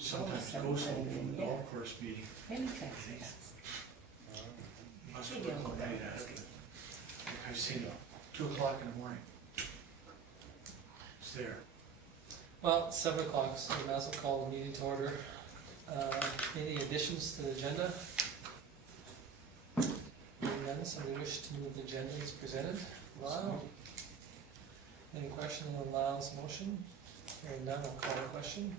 Sometimes goes home from the golf course meeting. Many times. Must Maybe I'll go down. I've seen it, 2 o'clock in the morning. It's there. Well, it's 7 o'clock, so we might as well call the meeting to order. Any additions to the agenda? Hearing none, somebody wish to move the agenda as presented? Lyle? Any question on Lyle's motion? Hearing none, I'll call the question.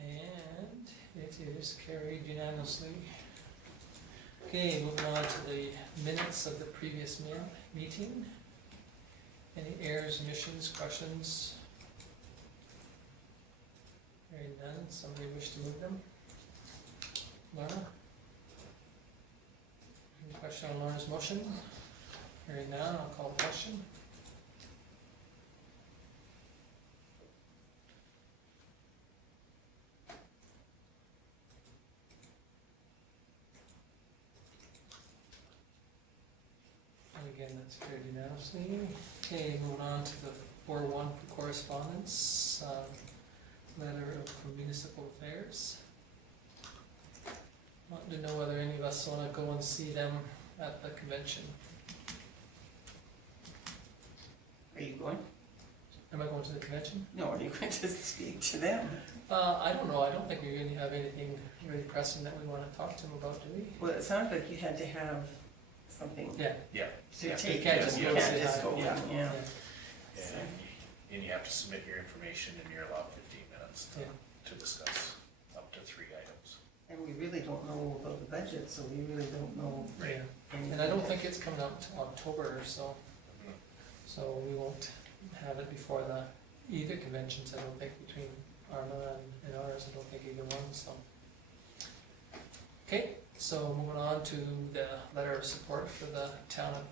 And it is carried unanimously. Okay, moving on to the minutes of the previous meeting. Any errors, omissions, questions? Hearing none, somebody wish to move them? Lorna? Any question on Lorna's motion? Hearing none, I'll call the question. And again, that's carried unanimously. Okay, moving on to the 4-1 for correspondence, letter from Municipal Affairs. Wanting to know whether any of us wanna go and see them at the convention. Are you going? Am I going to the convention? No, are you going to speak to them? I don't know, I don't think we really have anything really pressing that we wanna talk to them about, do we? Well, it sounded like you had to have something Yeah. Yeah, to You take. can't just You go can't say just hi. go, Yeah. yeah. and you have to submit your information and you're allowed 15 minutes Yeah. to discuss up to 3 items. And we really don't know about the budget, so we really don't know Yeah, anything. and I don't think it's coming out until October or so, Mhm. so we won't have it before either conventions, I don't think, between Arma and ours, I don't think either one, so. Okay, so moving on to the letter of support for the town of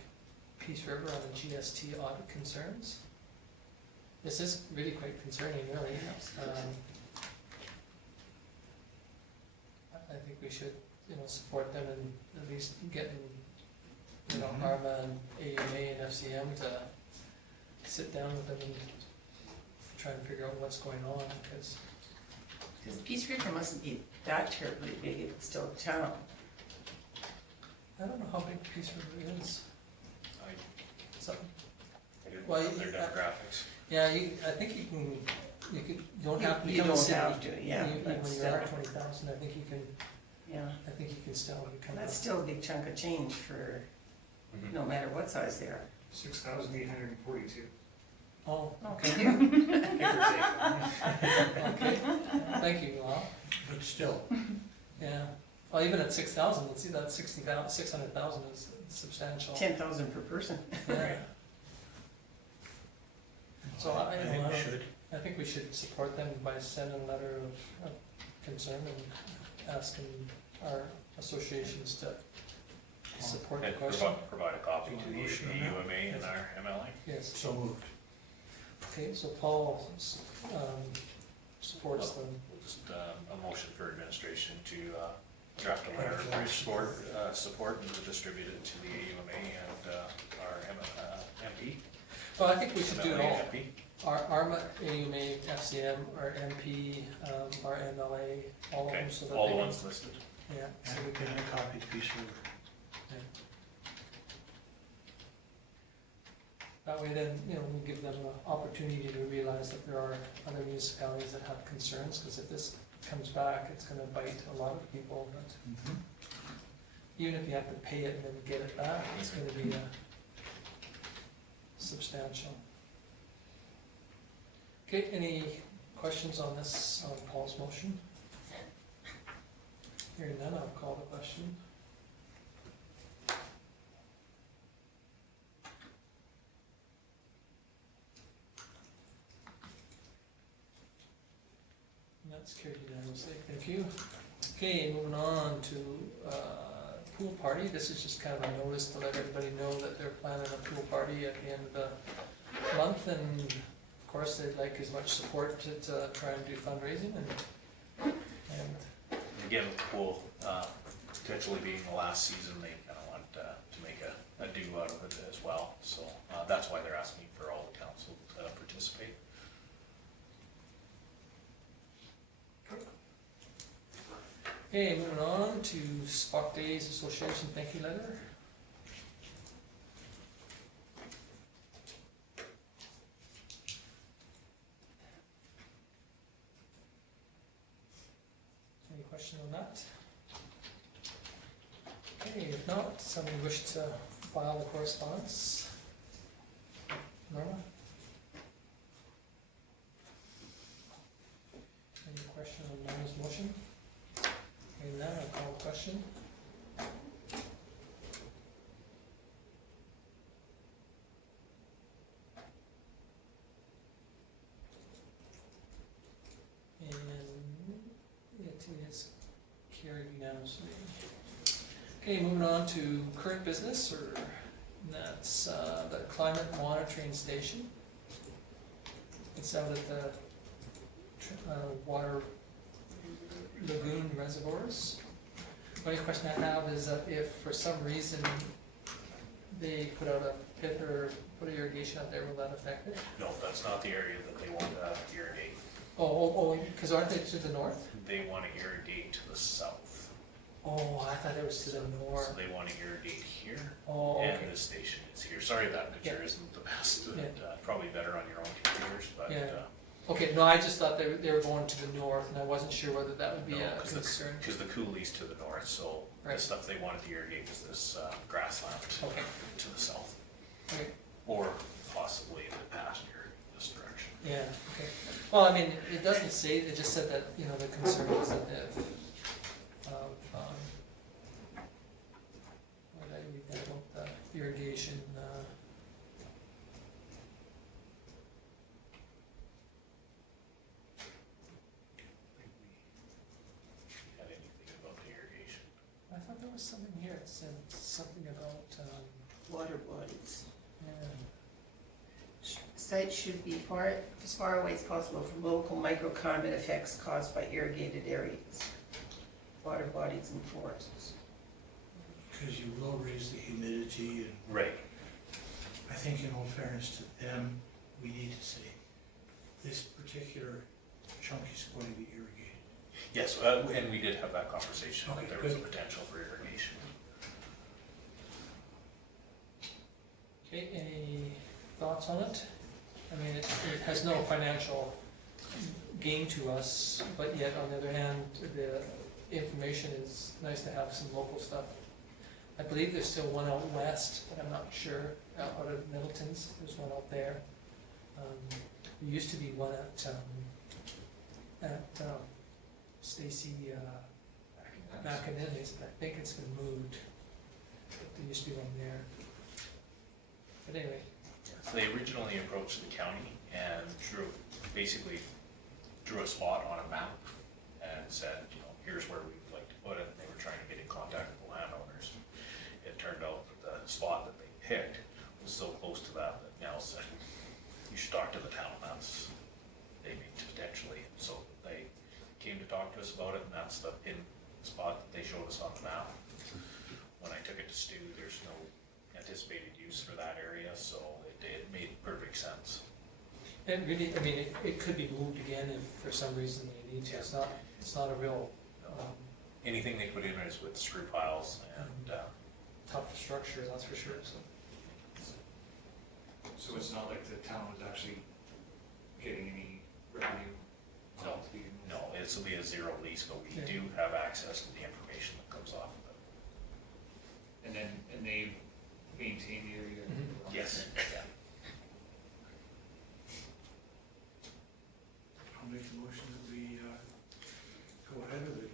Peace River on the GST audit concerns. This is really quite concerning, really. I think we should, support them in at least getting, Mhm. Arma and AUMA and FCM to sit down with them and try and figure out what's going on, because, Because Peace River mustn't be that terribly big if it's still a town. I don't know how big Peace River is. So, I didn't Well, know you- their demographics. yeah, I think you don't have to You become a don't city. have to, yeah, Even but when you still. are 20,000, I think you can, Yeah, still become a. that's still a big chunk of change for Mhm. no matter what size they are. 6,842. Oh, Okay. okay, thank you, Lyle. But still, Yeah, well, even at 6,000, let's see, that's 600,000 is substantial. 10,000 per person. Yeah. So I think we should. I think we should support them by sending a letter of concern and asking our associations to support the And question. provide a copy to the Motion on that? UMA and our MLA. Yes, So moved. okay, so Paul supports them. Just a motion for administration to draft a letter of support and to distribute it to the AUMA and our MP. Well, I think we should do it MLA all. MP. Our ARMA, AUMA, FCM, our MP, our MLA, all of Okay, them, so that all they the can. ones listed. Yeah, so we And can, a copy to Peace River. that way then, we give them an opportunity to realize that there are other municipalities that have concerns, because if this comes back, it's gonna bite a lot of people, but even if you have to pay it and then get it back, it's gonna be substantial. Okay, any questions on this, on Paul's motion? Hearing none, I'll call the question. And that's carried unanimously, thank you. Okay, moving on to pool party. This is just kind of a notice to let everybody know that they're planning a pool party at the end of the month, and of course they'd like as much support to try and do fundraising, and And, Again, with the pool, potentially being the last season, they kind of want to make a do out of it as well. So that's why they're asking for all the council to participate. okay, moving on to Spock Days Association thank you letter. Any question on that? Okay, if not, somebody wish to file the correspondence? Norma? Any question on Norma's motion? Okay, now I'll call the question. And it is carried unanimously. Okay, moving on to current business, or that's the climate monitoring station. It's out at the water lagoon reservoirs. The only question I have is that if for some reason they put out a pit or put irrigation out there, will that affect it? No, that's not the area that they want to irrigate. Oh, because aren't they to the north? They want to irrigate to the south. Oh, I thought it was to the So north. they want to irrigate here, Oh, and okay. this station is here. Sorry that picture isn't the best, Yeah. probably better on your own computers, but Yeah. Okay, no, I just thought they were going to the north, and I wasn't sure whether that would be No, a concern. because the coulee's to the north, so the Right. stuff they wanted to irrigate is this grassland Okay, to the south, okay, or possibly the pasture this direction. yeah, okay. Well, I mean, it doesn't say, it just said that, you know, the concern is that if, what did I read that about the irrigation, Had anything about the irrigation? I thought there was something here, it said something about, Water bodies. yeah. Site should be as far away as possible from local microclimate effects caused by irrigated areas, water bodies and forests. Because you will raise the humidity, and Right. I think in all fairness to them, we need to say, this particular chunk is going to be irrigated. Yes, and we did have that conversation, that Okay, there was a good. potential for irrigation. Okay, any thoughts on it? I mean, it has no financial gain to us, but yet on the other hand, the information is nice to have some local stuff. I believe there's still one out west, but I'm not sure, out of Middleton's, there's one out there. There used to be one at Stacy McInerney's, but I think it's been moved. But there used to be one there. But anyway, So they originally approached the county and basically drew a spot on a map and said, you know, here's where we'd like to put it. They were trying to get in contact with the landowners. It turned out that the spot that they picked was so close to that Nell said, you should talk to the town, that's, they may potentially. So they came to talk to us about it, and that's the pin spot that they showed us on the map. When I took it to Stu, there's no anticipated use for that area, so it made perfect sense. and really, I mean, it could be moved again if for some reason you need to, it's not a real, Anything they put in is with screw piles and, tough structure, that's for sure, so. So it's not like the town was actually getting any revenue? No, no, this will be a zero lease, but we Yeah. do have access to the information that comes off of it. And they maintain the area? Mhm. Yes, yeah. I'll make the motion that we go ahead with it.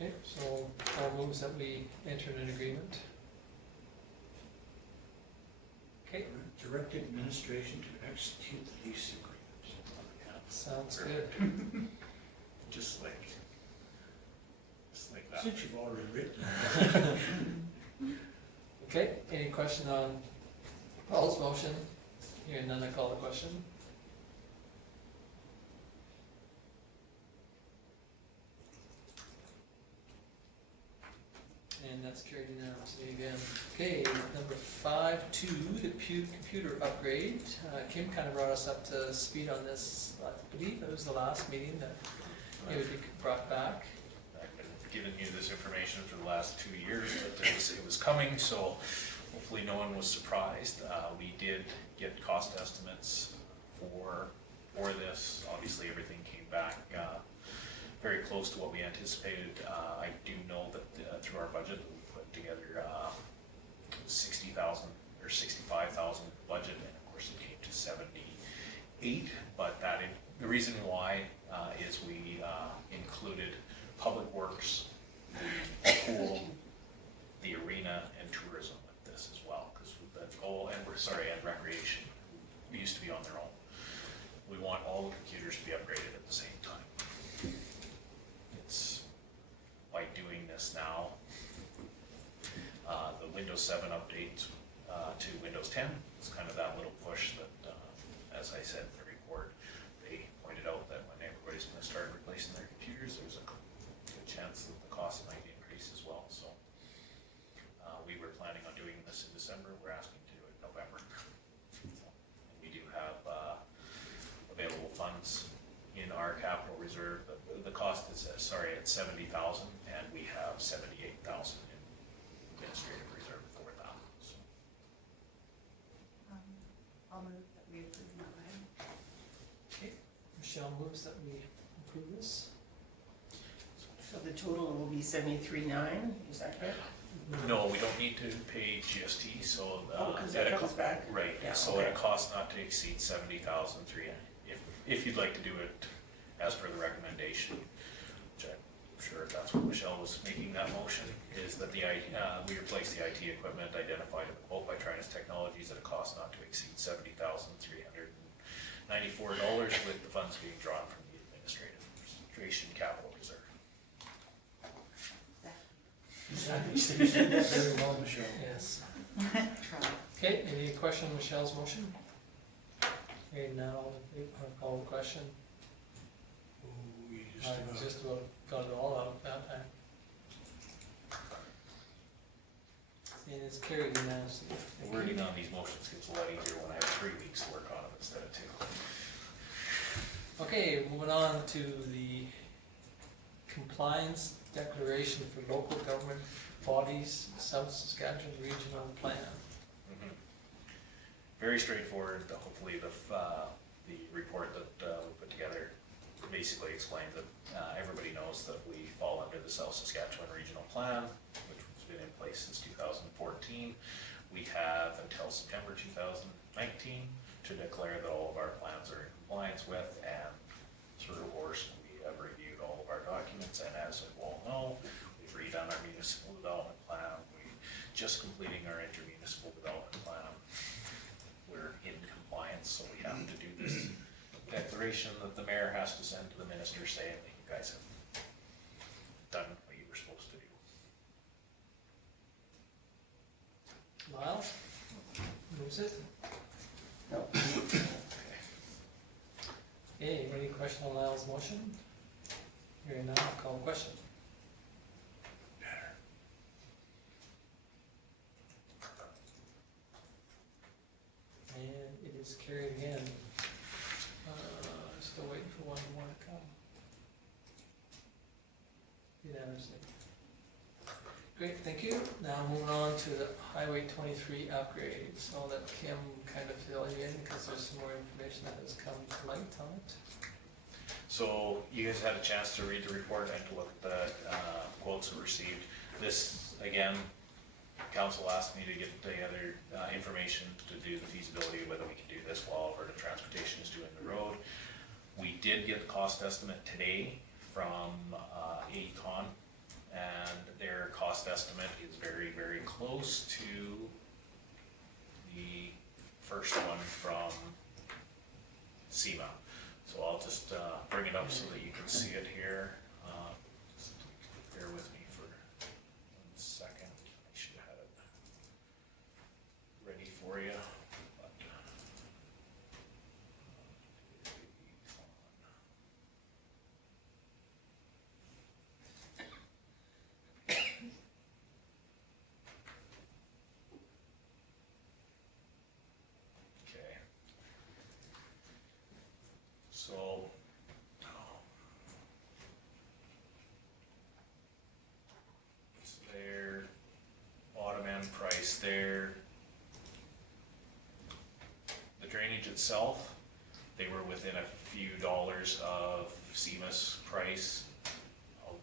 Okay, so all moves that we enter in an agreement. Okay, Direct administration to execute the lease agreement. sounds good. Just like that. Since you've already written it. Okay, any question on Paul's motion? Hearing none, I call the question. And that's carried unanimously again. Okay, number 5.2, the computer upgrade. Kim kind of brought us up to speed on this. I believe it was the last meeting that it would be brought back. I've been giving you this information for the last 2 years, but it was coming, so hopefully no one was surprised. We did get cost estimates for this. Obviously, everything came back very close to what we anticipated. I do know that through our budget, we put together 60,000 or 65,000 budget, and of course it came to 78. But the reason why is we included public works, the pool, the arena, and tourism with this as well, because and recreation, we used to be on their own. We want all the computers to be upgraded at the same time. It's by doing this now, the Windows 7 update to Windows 10 is kind of that little push that, as I said in the report, they pointed out that when everybody's going to start replacing their computers, there's a good chance that the cost might increase as well. So we were planning on doing this in December. We're asking to do it in November. So, and we do have available funds in our capital reserve. The cost is at 70,000, and we have 78,000 in administrative reserve for that. So. I'll move that we approve that item. Okay, Michelle moves that we approve this. So the total will be 73.9, is that correct? No, we don't need to pay GST, so. Because it comes back? Right, Yeah, so okay. at a cost not to exceed 70,300, if you'd like to do it as per the recommendation, which I'm sure that's what Michelle was making that motion, is that we replace the IT equipment identified in the quote by Trinus Technologies at a cost not to exceed $70,394, with the funds being drawn from the administration capital reserve. Exactly, you said that very well, Michelle. Yes. Try. Okay, any question on Michelle's motion? Okay, now I'll call the question. Oh, we I just about got it all out that time. And it's carried unanimously. Wording on these motions gets a lot easier when I have 3 weeks to work on them instead of 2. Okay, moving on to the compliance declaration for local government bodies, South Saskatchewan Regional Plan. Mhm. Very straightforward. Hopefully the report that we put together basically explains that everybody knows that we fall under the South Saskatchewan Regional Plan, which has been in place since 2014. We have until September 2019 to declare that all of our plans are in compliance with, and through course we have reviewed all of our documents, and as you all know, we've redone our municipal development plan. We're just completing our intermunicipal development plan. We're in compliance, so we have to do this declaration that the mayor has to send to the minister saying that you guys have done what you were supposed to do. Lyle, moves it. No. Okay, any question on Lyle's motion? Hearing none, I'll call the question. And it is carried again. Still waiting for one more to come. Unanimously. Great, thank you. Now moving on to the Highway 23 upgrade. So I'll let Kim kind of fill you in because there's some more information that has come to light on it. So you guys had a chance to read the report and to look at the quotes we received. This, again, council asked me to get together information to do the feasibility of whether we can do this while Alberta Transportation is doing the road. We did get the cost estimate today from AECON, and their cost estimate is very, very close to the first one from SEMA. So I'll just bring it up so that you can see it here. Just bear with me for 1 second. I should have had it ready for you. But, itself, they were within a few dollars of SEMA's price.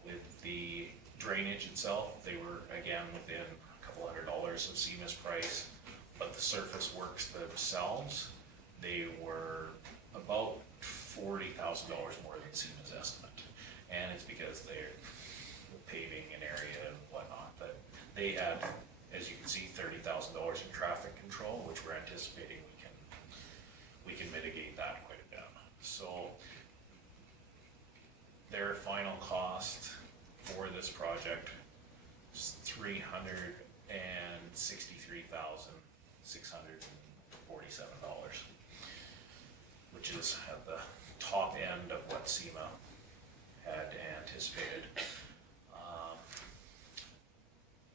With the drainage itself, they were again within a couple $100 of SEMA's price, but the surface works themselves, they were about $40,000 more than SEMA's estimate. And it's because they're paving an area and whatnot, but they had, as you can see, $30,000 in traffic control, which we're anticipating we can mitigate that quite a bit. So their final cost for this project is $363,647, which is at the top end of what SEMA had anticipated.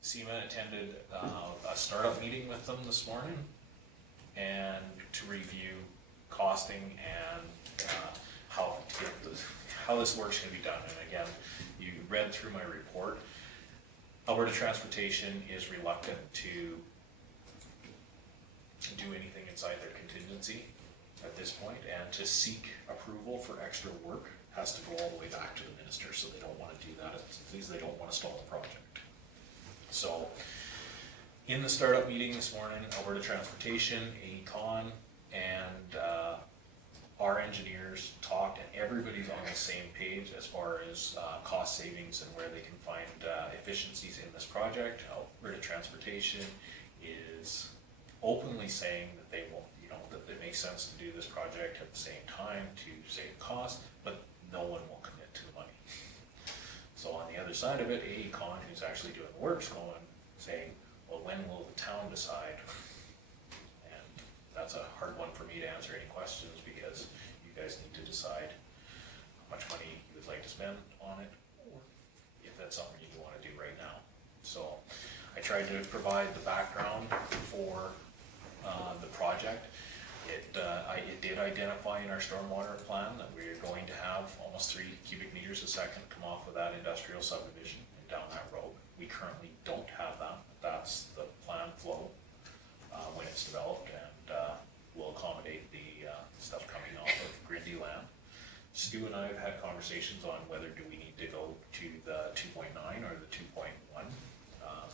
SEMA attended a startup meeting with them this morning and to review costing and how this work's going to be done. And again, you read through my report. Alberta Transportation is reluctant to do anything inside their contingency at this point, and to seek approval for extra work has to go all the way back to the minister, so they don't want to do that, because they don't want to stall the project. So, in the startup meeting this morning, Alberta Transportation, AECon, and our engineers talked, and everybody's on the same page as far as cost savings and where they can find efficiencies in this project. Alberta Transportation is openly saying that they will, that it makes sense to do this project at the same time to save costs, but no one will commit to the money. So on the other side of it, AECon, who's actually doing the works, saying, well, when will the town decide? And that's a hard one for me to answer any questions, because you guys need to decide how much money you would like to spend on it, or if that's something you want to do right now. So I tried to provide the background for the project. It did identify in our stormwater plan that we're going to have almost 3 cubic meters a second come off of that industrial subdivision and down that road. We currently don't have that. That's the planned flow when it's developed, and will accommodate the stuff coming off of Grindy land. Stu and I have had conversations on whether do we need to go to the 2.9 or the 2.1,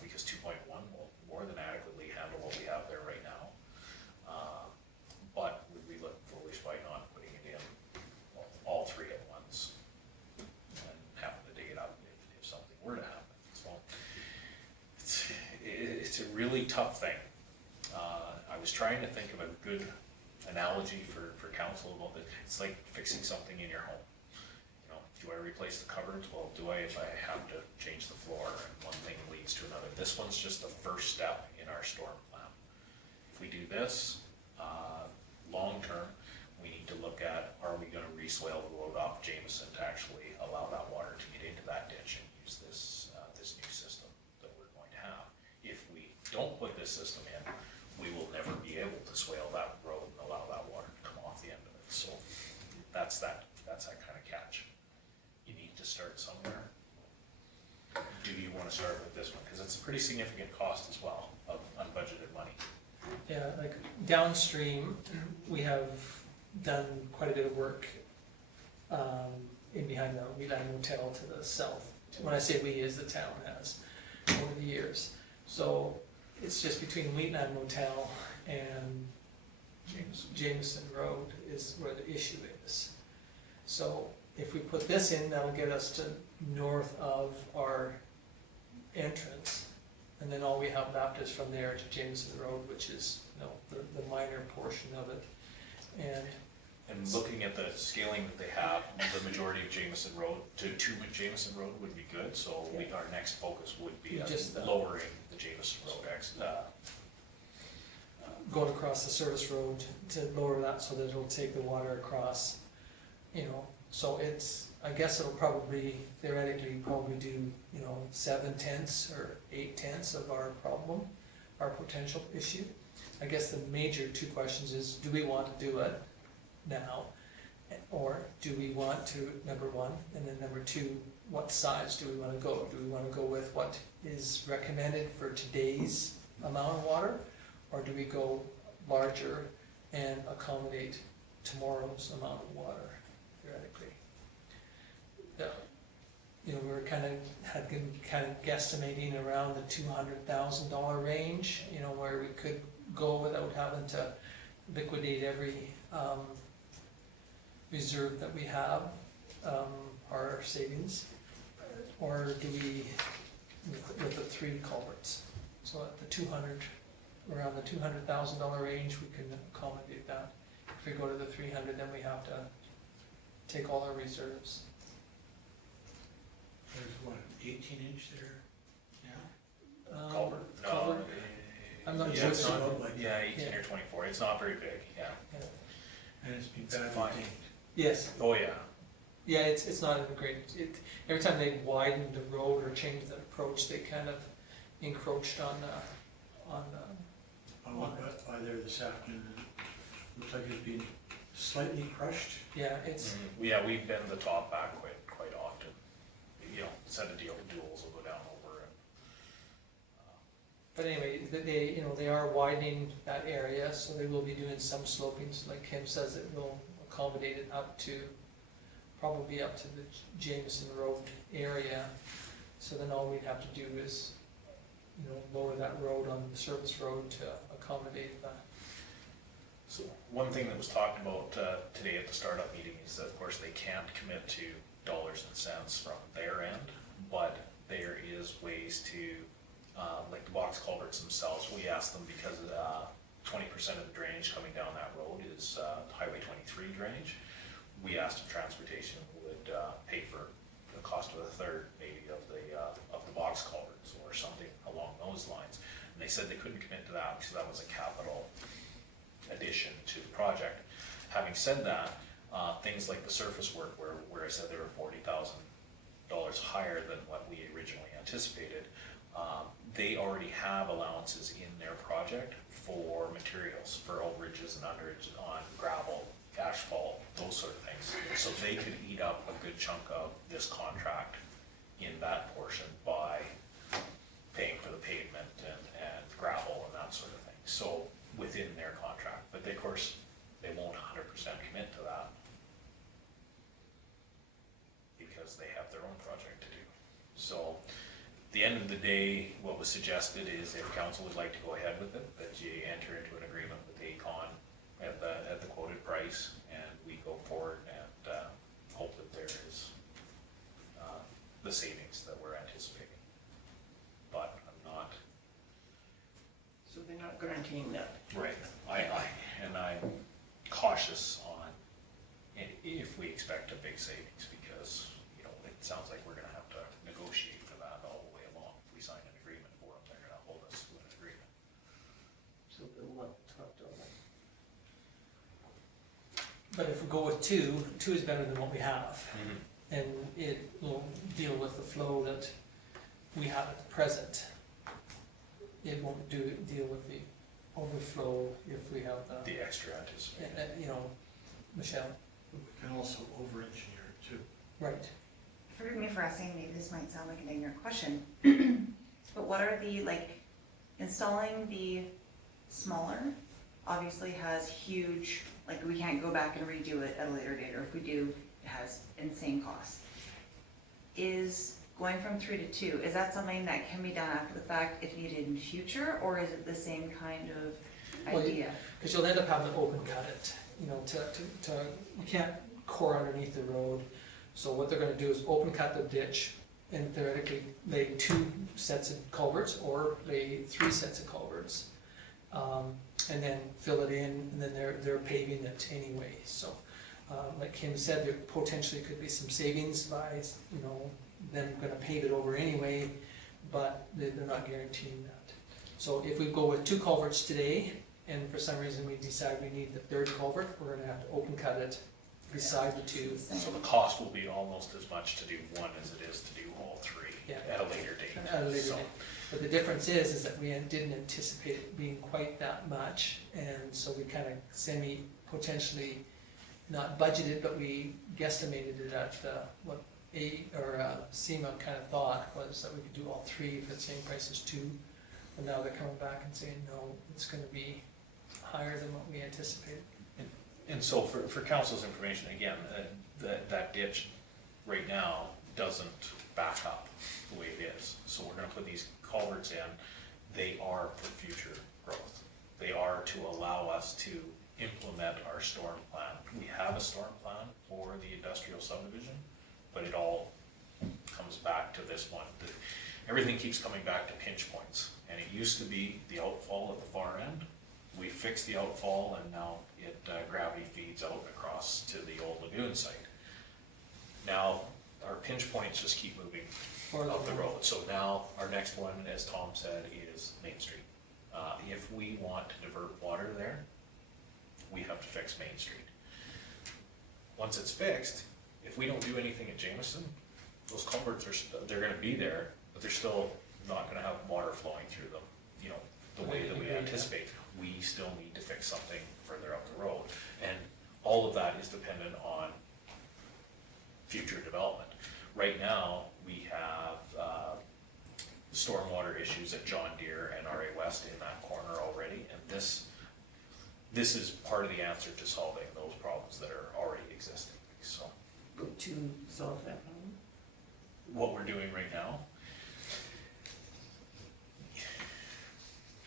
because 2.1 will more than adequately handle what we have there right now. But would we look foolish by not putting it in all 3 at once and having to dig it up if something were to happen? So it's a really tough thing. I was trying to think of a good analogy for council about it. It's like fixing something in your home. Do I replace the cupboards? Well, do I if I have to change the floor? And one thing leads to another. This one's just the first step in our storm plan. If we do this, long term, we need to look at, are we going to reswale the road off Jameson to actually allow that water to get into that ditch and use this new system that we're going to have. If we don't put this system in, we will never be able to swale that road and allow that water to come off the end of it. So that's that kind of catch. You need to start somewhere. Do you want to start with this one? Because it's a pretty significant cost as well of unbudgeted money. Yeah, like downstream, we have done quite a bit of work in behind the Wheatland Motel to the south. When I say we, as the town has over the years. So it's just between Wheatland Motel and Jameson Road is where the issue is. So if we put this in, that'll get us to north of our entrance. And then all we have left is from there to Jameson Road, which is the minor portion of it. And looking at the scaling that they have, the majority of Jameson Road to Jameson Road would be good. So our next focus would be just lowering the Jameson Road going across the service road to lower that so that it'll take the water across. So I guess it'll probably theoretically do 7/10 or 8/10 of our problem, our potential issue. I guess the major 2 questions is, do we want to do it now, or do we want to, number 1, and then number 2, what size do we want to go? Do we want to go with what is recommended for today's amount of water, or do we go larger and accommodate tomorrow's amount of water theoretically. You know, we were had been guesstimating around the $200,000 range, you know, where we could go without having to liquidate every reserve that we have, our savings, or do we, with the 3 culverts? So at the around the $200,000 range, we can accommodate that. If we go to the 300, then we have to take all our reserves. There's what, 18-inch there? Yeah? Culvert? No. Culvert. I'm not Yeah, sure. it's not, About like- yeah, 18 or 24, it's not very big, yeah. Yeah. And it's been It's badly fine. dinged. Yes, Oh, yeah. yeah, it's not in a great, every time they widened the road or changed the approach, they kind of encroached on I went by there this afternoon, it looked like it's been slightly crushed. yeah, it's, Yeah, we bend the top back quite often. You know, set of duals will go down over it. but anyway, they, you know, they are widening that area, so they will be doing some slopings, like Kim says, it will accommodate it up to, probably up to the Jameson Road area. So then all we'd have to do is, you know, lower that road on the service road to accommodate that. So one thing that was talked about today at the startup meeting is that, of course, they can't commit to dollars and cents from their end, but there is ways to, like the box culverts themselves, we asked them because 20% of the drainage coming down that road is Highway 23 drainage. We asked if transportation would pay for the cost of a third maybe of the box culverts or something along those lines. And they said they couldn't commit to that because that was a capital addition to the project. Having said that, things like the surface work where I said they were $40,000 higher than what we originally anticipated, they already have allowances in their project for materials, for overages and underages on gravel, asphalt, those sort of things. So they could eat up a good chunk of this contract in that portion by paying for the pavement and gravel and that sort of thing. So within their contract, but they, of course, they won't 100% commit to that because they have their own project to do. So at the end of the day, what was suggested is if council would like to go ahead with it, that you enter into an agreement with AECON at the quoted price, and we go forward and hope that there is the savings that we're anticipating. But I'm not. So they're not guaranteeing that. Right. I'm cautious on if we expect a big savings, because, you know, it sounds like we're gonna have to negotiate for that all the way along. If we sign an agreement for them, they're gonna hold us to an agreement. So they'll want top dollar. But if we go with two is better than what we have. And it will deal with the flow that we have at the present. It won't deal with the overflow if we have The extra anticipated. you know, Michelle, We can also over-engineer it too. right. Forgive me for asking, maybe this might sound like an ignorant question, but what are the, like, installing the smaller obviously has huge, like, we can't go back and redo it at a later date, or if we do, it has insane costs. Is going from 3 to 2, is that something that can be done after the fact if needed in future, or is it the same kind of Well, idea? Because you'll end up having to open cut it, you know, you can't core underneath the road. So what they're gonna do is open cut the ditch and theoretically lay 2 sets of culverts or lay 3 sets of culverts. And then fill it in, and then they're paving it anyway. So, like Kim said, there potentially could be some savings by, you know, them gonna pave it over anyway, but they're not guaranteeing that. So if we go with 2 culverts today, and for some reason we decide we need the 3rd culvert, we're gonna have to open cut it beside the 2. So the cost will be almost as much to do one as it is to do all 3 Yeah. at a later date. At a later So, date. But the difference is that we didn't anticipate it being quite that much, and so we kind of potentially not budgeted, but we guesstimated it at what SEMA kind of thought was that we could do all 3 for the same price as 2. And now they're coming back and saying, no, it's gonna be higher than what we anticipated. And so for council's information, again, that ditch right now doesn't back up the way it is. So we're gonna put these culverts in, they are for future growth. They are to allow us to implement our storm plan. We have a storm plan for the industrial subdivision, but it all comes back to this one. Everything keeps coming back to pinch points, and it used to be the outfall at the far end. We fixed the outfall, and now it gravity feeds out across to the old lagoon site. Now, our pinch points just keep moving up the road. So now, our next one, as Tom said, is Main Street. If we want to divert water there, we have to fix Main Street. Once it's fixed, if we don't do anything at Jameson, those culverts they're gonna be there, but they're still not gonna have water flowing through them, you know, the way that we anticipate. We still need to fix something further up the road. And all of that is dependent on future development. Right now, we have stormwater issues at John Deere and RA West in that corner already, and this is part of the answer to solving those problems that are already existing, so. To solve that problem? What we're doing right now?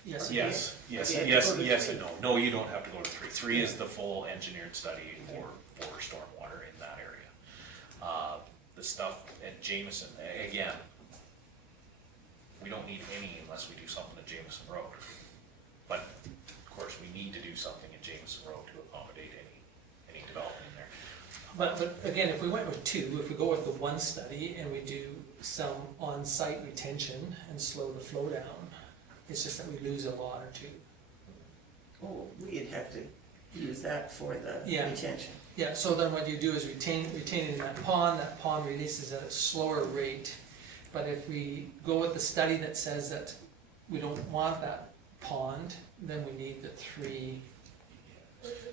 Yes. Yes, and no. No, you don't have to go to 3. 3 is the full engineered study for stormwater in that area. The stuff at Jameson, again, we don't need any unless we do something at Jameson Road. But, of course, we need to do something at Jameson Road to accommodate any development in there. But again, if we went with 2, if we go with the 1 study and we do some on-site retention and slow the flow down, it's just that we lose a lot or 2. Oh, we'd have to use that for the Yeah. retention. Yeah, so then what you do is retain it in that pond releases at a slower rate. But if we go with the study that says that we don't want that pond, then we need the 3.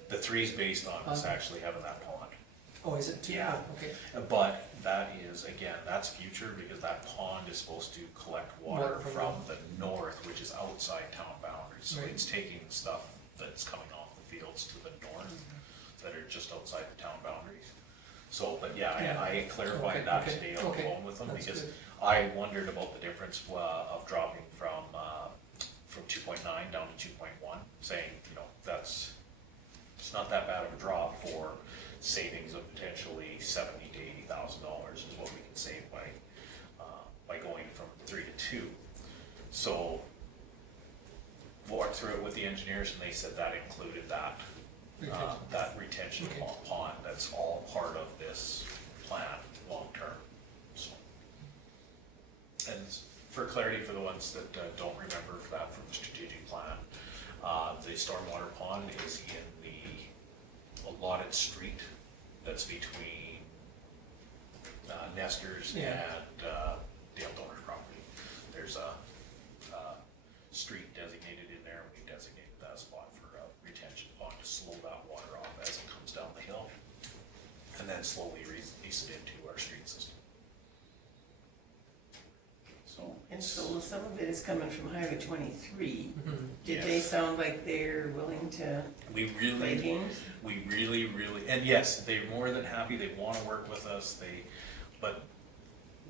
The 3's based on us actually having that pond. Oh, is it 2? Yeah. Okay. But that is, again, that's future because that pond is supposed to collect water Water from from the north, which is outside town boundaries. So Right. it's taking stuff that's coming off the fields to the north that are just outside the town boundaries. So, but yeah, I clarified that today on the phone with them That's because good. I wondered about the difference of dropping from 2.9 down to 2.1, saying, you know, it's not that bad of a drop for savings of potentially $70,000 to $80,000 is what we can save by going from 3 to 2. So walked through it with the engineers and they said that included that retention Okay. pond. That's all part of this plan long term. So, and for clarity for the ones that don't remember that from the strategic plan, the stormwater pond is in the allotted street that's between Nestor's Yeah. and Dale Donner's property. There's a street designated in there, and we've designated that spot for a retention pond to slow that water off as it comes down the hill, and then slowly release it into our street system. So, And so some of it is coming from Highway 23. Mhm. Did they sound like they're willing to we play really, games? and yes, they're more than happy, they wanna work with us, but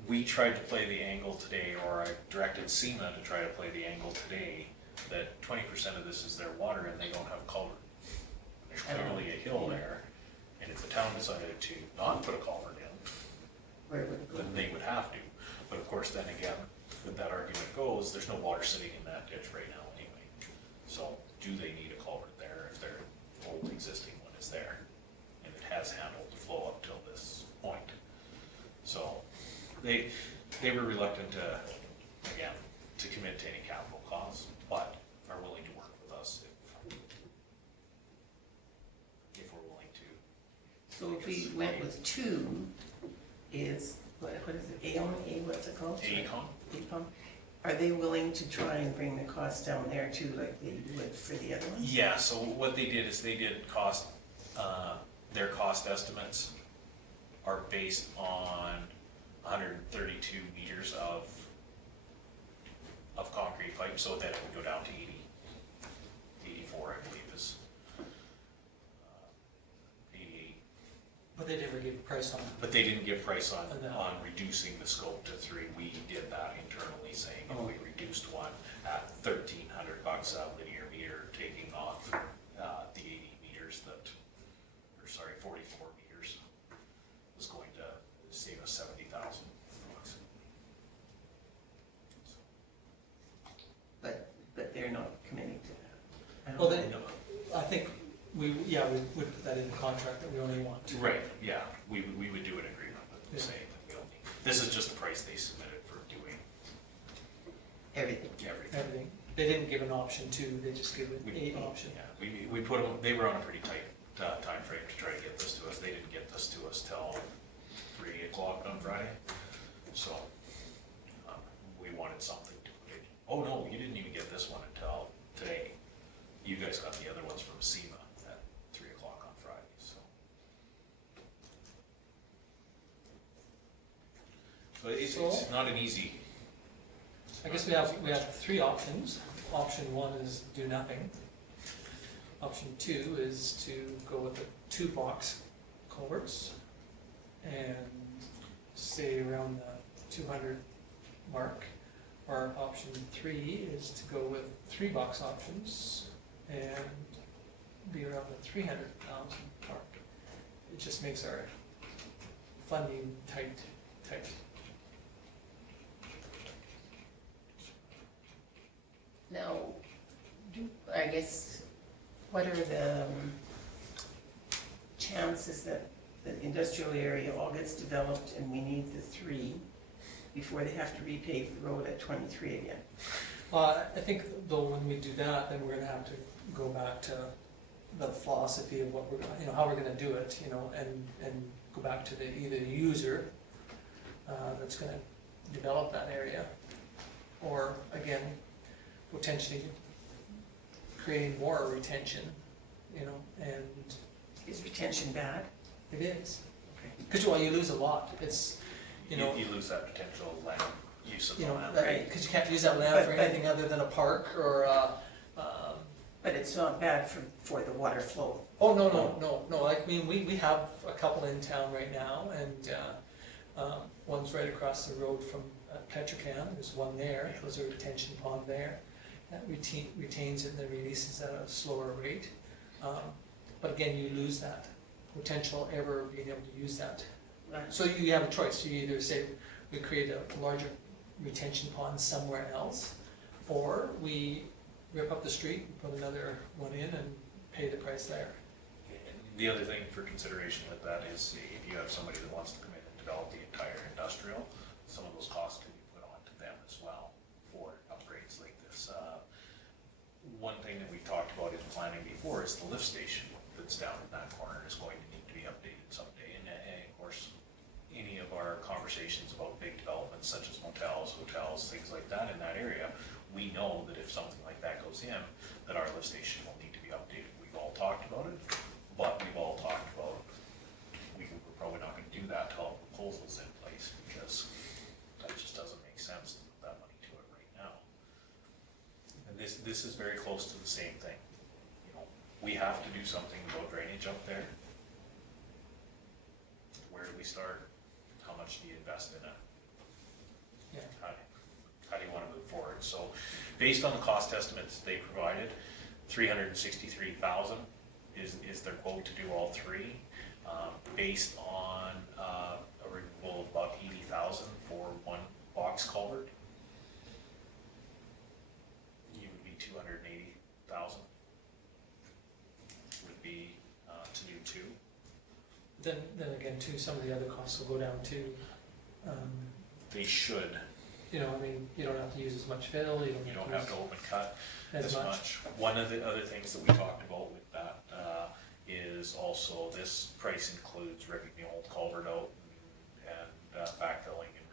we tried to play the angle today, or I directed SEMA to try to play the angle today, that 20% of this is their water and they don't have culvert. There's clearly a hill there, and if the town decided to not put a culvert in, Where would it go? then they would have to. But of course, then again, with that argument goes, there's no water sitting in that ditch right now anyway. So do they need a culvert there if their old existing one is there? And it has handled the flow up till this point. So they were reluctant to, again, to commit to any capital costs, but are willing to work with us if we're willing to. So if we went with 2, is, what is it, AOM, what's it called? AECOM? AECOM. Are they willing to try and bring the cost down there too, like they would for the other ones? Yeah, so what they did is they did their cost estimates are based on 132 meters of concrete pipe, so then it would go down to 84, I believe, is price on it. But they didn't give price on, On that. on reducing the scope to 3. We did that internally, saying if we reduced one at $1,300 a linear meter, taking off the 80 meters that, or sorry, 44 meters, was going to save us $70,000. But they're not committing to that. I don't Well, know. then, I think we would put that in the contract that we only want. Right, yeah, we would do an agreement with them Yeah. saying that we only, this is just the price they submitted for doing Everything. everything. Everything. They didn't give an option two, they just gave We- an option. Yeah, we put them, they were on a pretty tight time frame to try to get this to us. They didn't get this to us till 3 o'clock on Friday. So, we wanted something to put in. Oh, no, you didn't even get this one until today. You guys got the other ones from SEMA at 3 o'clock on Friday, so. So it's not an easy. I guess we have 3 options. Option 1 is do nothing. Option 2 is to go with the 2 box culverts and stay around the 200 mark. Or option 3 is to go with 3 box options and be around the 300,000 mark. It just makes our funding tight. Now, I guess, what are the chances that the industrial area all gets developed and we need the 3 before they have to repave the road at 23 again? I think though when we do that, then we're gonna have to go back to the philosophy of what we're, how we're gonna do it, and go back to either the user that's gonna develop that area, or again, potentially creating more retention, and Is retention bad? it is. Okay. Because, you lose a lot, it's, You lose that potential land use of the land. because you can't use that land for But- anything other than a park or But it's not bad for the water flow. oh, no, like, we have a couple in town right now, and, one's right across the road from Petrocan, there's one there, there's a retention pond there, that retains it and then releases at a slower rate. But again, you lose that potential ever being able to use that. So you have a choice, you either say, we create a larger retention pond somewhere else, or we rip up the street, put another one in and pay the price there. The other thing for consideration with that is if you have somebody that wants to come in and develop the entire industrial, some of those costs can be put on to them as well for upgrades like this. One thing that we've talked about in planning before is the lift station that's down in that corner is going to need to be updated someday. And of course, any of our conversations about big developments such as motels, hotels, things like that in that area, we know that if something like that goes in, that our lift station will need to be updated. We've all talked about it, but we've all talked about, we're probably not gonna do that till the proposal's in place, because that just doesn't make sense to put that money to it right now. And this is very close to the same thing. We have to do something about drainage up there. Where do we start? How much do you invest in it? Yeah. How do you want to move forward? So, based on the cost estimates they provided, $363,000 is their quote to do all 3. Based on a removal of about $80,000 for 1 box culvert, you would be $280,000. Would be to do 2. Then again, too, some of the other costs will go down too. They should. You don't have to use as much fill, You don't have to open cut as as much. One of the other things that we talked about with that is also this price includes ripping the old culvert out and backfilling and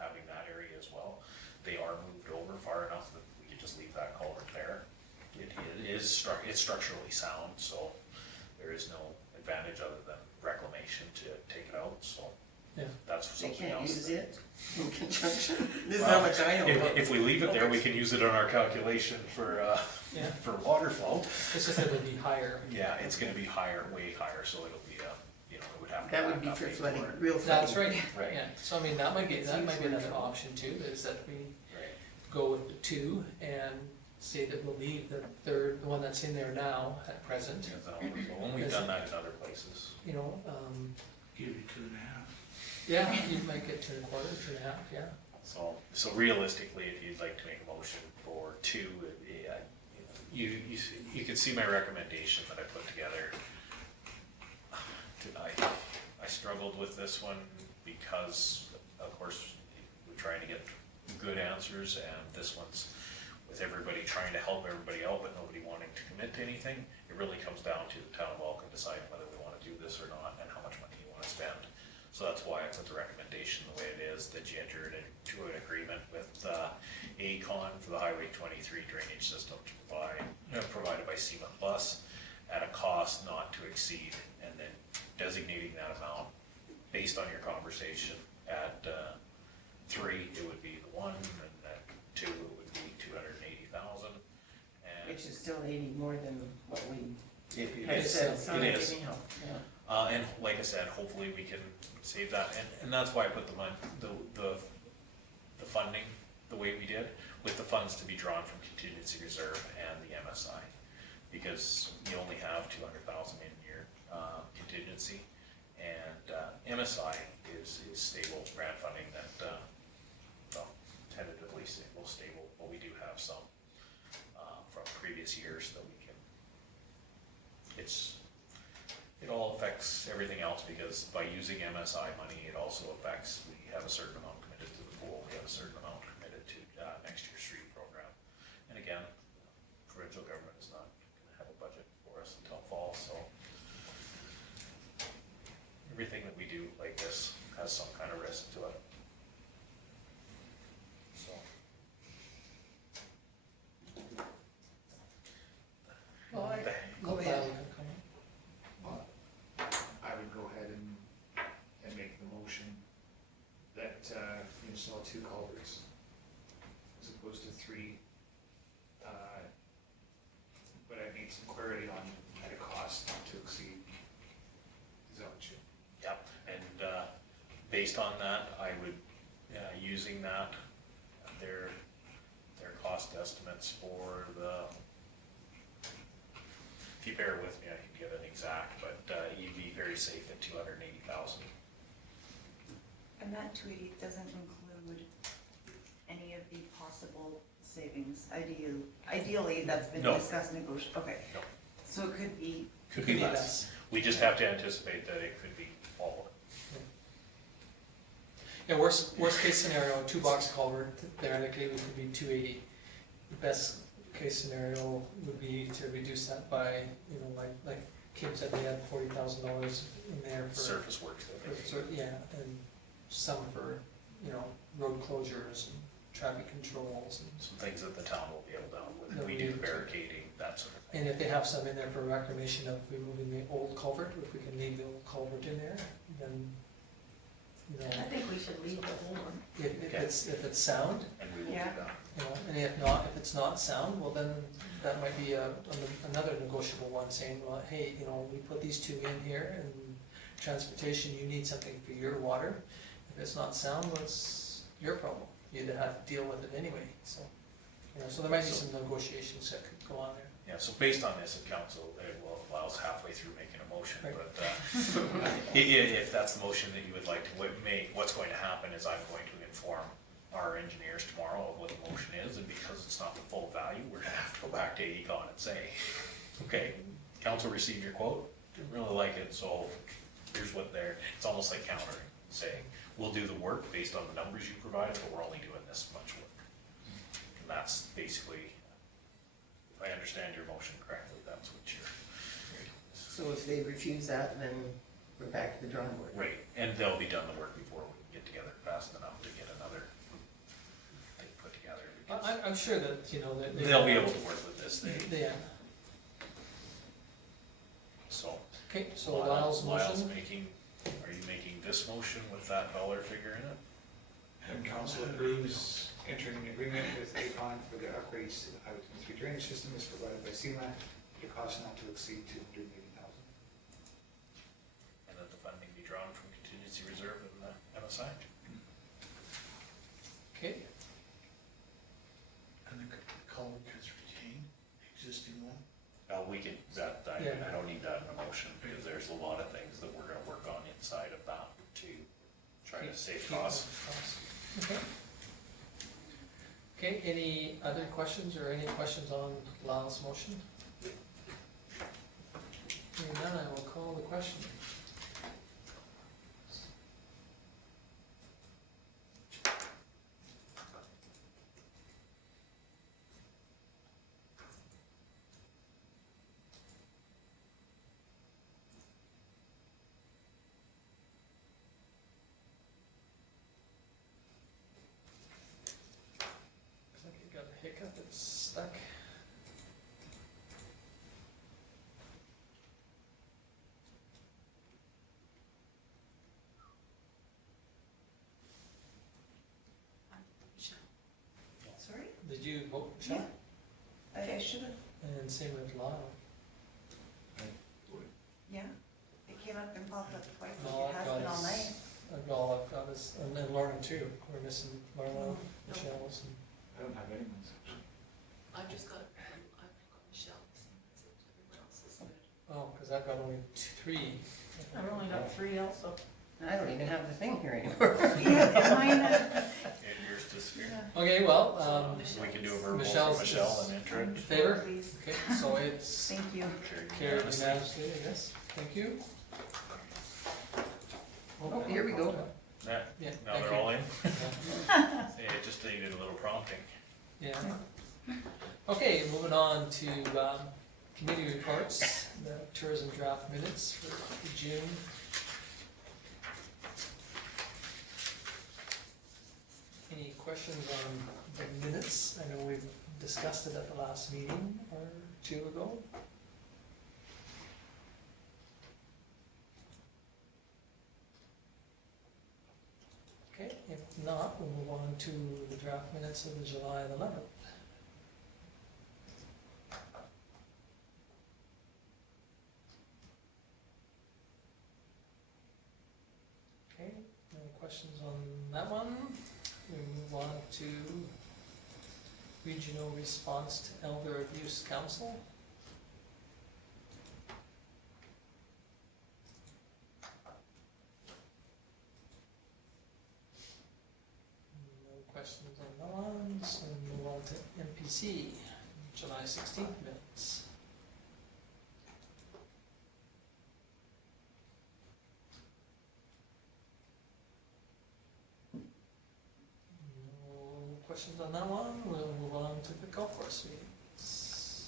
having that area as well. They are moved over far enough that we could just leave that culvert there. It's structurally sound, so there is no advantage other than reclamation to take it out, so Yeah. that's They something can't else. use it in conjunction. This is Well, how much I know. If we leave it there, we can use it on our calculation for Yeah, for water flow. it's just that it'll be higher. Yeah, it's gonna be higher, way higher, so it'll be you know, it would have to. That would be back for up flooding, for it. real flooding. That's right, Right. yeah, so I mean, that might be It's another useful. option too, is that we Right. go with the two and say that we'll leave the third, the one that's in there now at present, Yeah, so, well, when we've done that in other places. you know, Give you 2.5. yeah, you might get 2.25, 2.5, yeah. So realistically, if you'd like to make a motion for two, yeah, you can see my recommendation that I put together. I struggled with this one because, of course, we're trying to get good answers, and this one's with everybody trying to help everybody out, but nobody wanting to commit to anything. It really comes down to the town of Vulcan deciding whether we want to do this or not, and how much money you want to spend. So that's why I put the recommendation the way it is, that you entered into an agreement with AECon for the Highway 23 drainage system to provided by SEMA Plus at a cost not to exceed, and then designating that amount based on your conversation. At 3, it would be the 1, and at 2, it would be 280,000. Which is still 80 more than what we It had is, said, so it is. anyhow, yeah. And like I said, hopefully we can save that, and that's why I put the funding the way we did, with the funds to be drawn from contingency reserve and the MSI, because you only have 200,000 in your contingency, and MSI is stable grant funding that, well, tentatively stable, but we do have some from previous years that we can, it all affects everything else, because by using MSI money, it also affects, we have a certain amount committed to the pool, we have a certain amount committed to next year's street program. And again, provincial government is not gonna have a budget for us until fall, so everything that we do like this has some kind of risk to it. So. Well, Go ahead. I would go ahead and make the motion that you install 2 culverts as opposed to 3. But I need some clarity on at a cost not to exceed. Is that what you? Yep, and based on that, I would, using that, their cost estimates for the, if you bear with me, I can get an exact, but you'd be very safe at 280,000. And that 280 doesn't include any of the possible savings, ideally, that's been No. discussed, negotiated, okay. No. So it could be, Could be less. We just have to anticipate that it could be all of it. Yeah, worst case scenario, 2-box culvert, theoretically, we could be 280. The best case scenario would be to reduce that by, you know, like Kim said, they had $40,000 in there for. Surface work. Yeah, and some for, you know, road closures and traffic controls and. Some things that the town will be able to help with. That We we do need to- barricading, that sort of thing. And if they have some in there for reclamation of removing the old culvert, if we can leave the old culvert in there, then, you know, I think we should leave the whole one. if it's sound, And we will do Yeah. that. you know, and if it's not sound, well then, that might be another negotiable one, saying, well, hey, you know, we put these 2 in here, and transportation, you need something for your water. If it's not sound, well, it's your problem, you'd have to deal with it anyway, so, you know, so there might be some negotiations that could go on there. Yeah, so based on this, if council will allow us halfway through making a motion, Right. but if that's the motion that you would like to make, what's going to happen is I'm going to inform our engineers tomorrow of what the motion is, and because it's not the full value, we're gonna have to go back to AECon and say, okay, council received your quote, didn't really like it, so here's what it's almost like countering, saying, we'll do the work based on the numbers you provided, but we're only doing this much work. And that's basically, if I understand your motion correctly, that's what you're. So if they refuse that, then we're back to the drawing board. Right, and they'll be done the work before we can get together fast enough to get another thing put together. because I'm sure that, you know, that. They'll be able to work with this thing, Yeah, so. okay, so Lyle's motion, Are you making this motion with that dollar figure in it? And council approves entering an agreement with AECon for the upgrades to the Highway 23 drainage system as provided by SEMA, at a cost not to exceed 280,000. And that the contingency reserve in the MSI. Okay, And the culvert is retained, the existing one. We can, I Yeah. don't need that in a motion, because there's a lot of things that we're gonna work on inside of that to try to save costs. Okay. Okay, any other questions or any questions on Lyle's motion? Hearing none, I will call the question. Looks like you got a hiccup, it's stuck. Sorry? Did you vote, Michelle? I should have, And same with Lyle. yeah. It came up and popped up twice, like No, it has I've been got all his- night. All I've got is, and then Lauren too, we're missing Lauren, Michelle's and. I don't have anyone's actually. I've just got, I've got Michelle's, and that's it, everyone else is good. Oh, cause I've got only three. I've only got 3 also. I don't even have the thing here anymore. Yeah, mine, And yours disappeared. Okay, well, So we can do a verbal Michelle's for Michelle and enter it. favor? please. Okay, so it's Thank you. carried unanimously, I guess, thank you. Oh, here we go. Yeah, Yeah, now thank they're you. all in. Yeah, it just needed a little prompting. Yeah. Okay, moving on to, committee reports, the tourism draft minutes for June. Any questions on the minutes? I know we've discussed it at the last meeting or two ago. Okay, if not, we'll move on to the draft minutes of the July 11th. Okay, no questions on that one. We move on to regional response to elder abuse council. No questions on that one, so we move on to MPC, July 16th minutes. No questions on that one, we'll move on to the golf course meetings.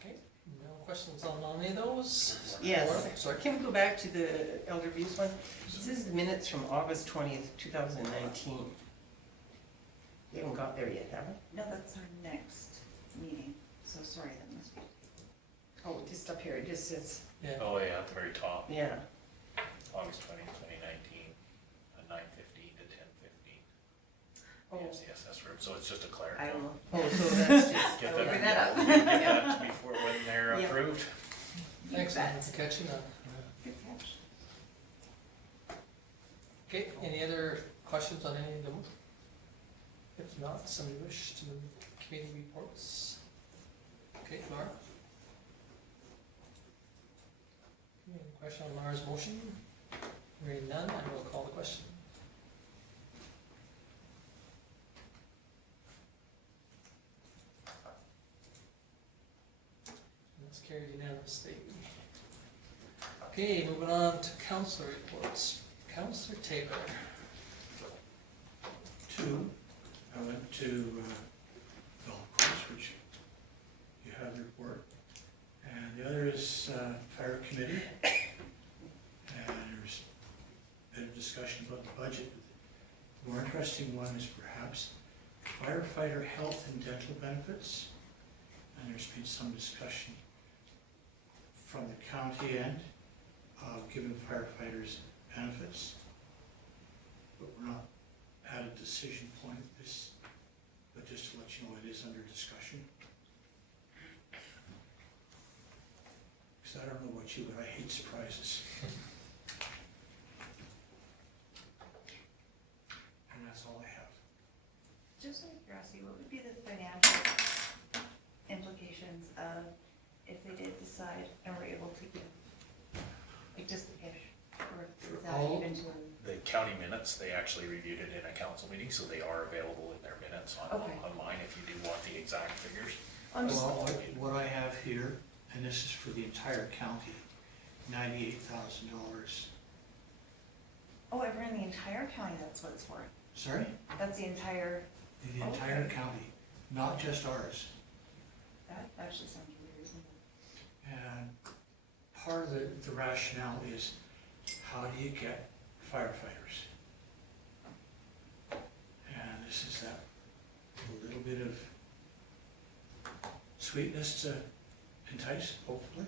Okay, no questions on any of those? Yes, Laura, sorry. can we go back to the elder abuse one? This is the minutes from August 20th, 2019. We haven't got there yet, have we? No, that's our next meeting, so sorry, that must be. Oh, just up here, it just says, Yeah, Oh, yeah, at the very top, yeah. August 20, 2019, 9:15 to 10:15. Oh, Yes, the SS so it's just a clerical. I will, oh, so that's just, Get I'll that, bring that up. get that before, when they're Yeah. approved. thanks bet. for catching up. Good catch. Okay, any other questions on any of them? If not, somebody wish to move committee reports? Okay, Laura? Any question on Laura's motion? Hearing none, I will call the question. That's carried unanimously. Okay, moving on to councillor reports. Councillor Taylor. Two, I went to Vulcan, which you have the report, and the other is fire committee. And there's a bit of discussion about the budget. The more interesting one is perhaps firefighter health and dental benefits. And there's been some discussion from the county end of giving firefighters benefits. But we're not at a decision point at this about you, but I hate surprises. And that's all I have. Just out of curiosity, what would be the financial implications of if they did decide and were able to give, like just ish, or For is that all- even to? The county minutes, they actually reviewed it in a council meeting, so they are available in their minutes Okay. online if you do want the exact figures. I'm just, Well, what I have here, and this is for the entire county, $98,000. oh, ever in the entire county, that's what it's for. Sorry? That's the entire, The entire Okay. county, not just ours. that actually sounds really reasonable. And part of the rationale is, how do you get firefighters? And this is that little bit of sweetness to entice, hopefully.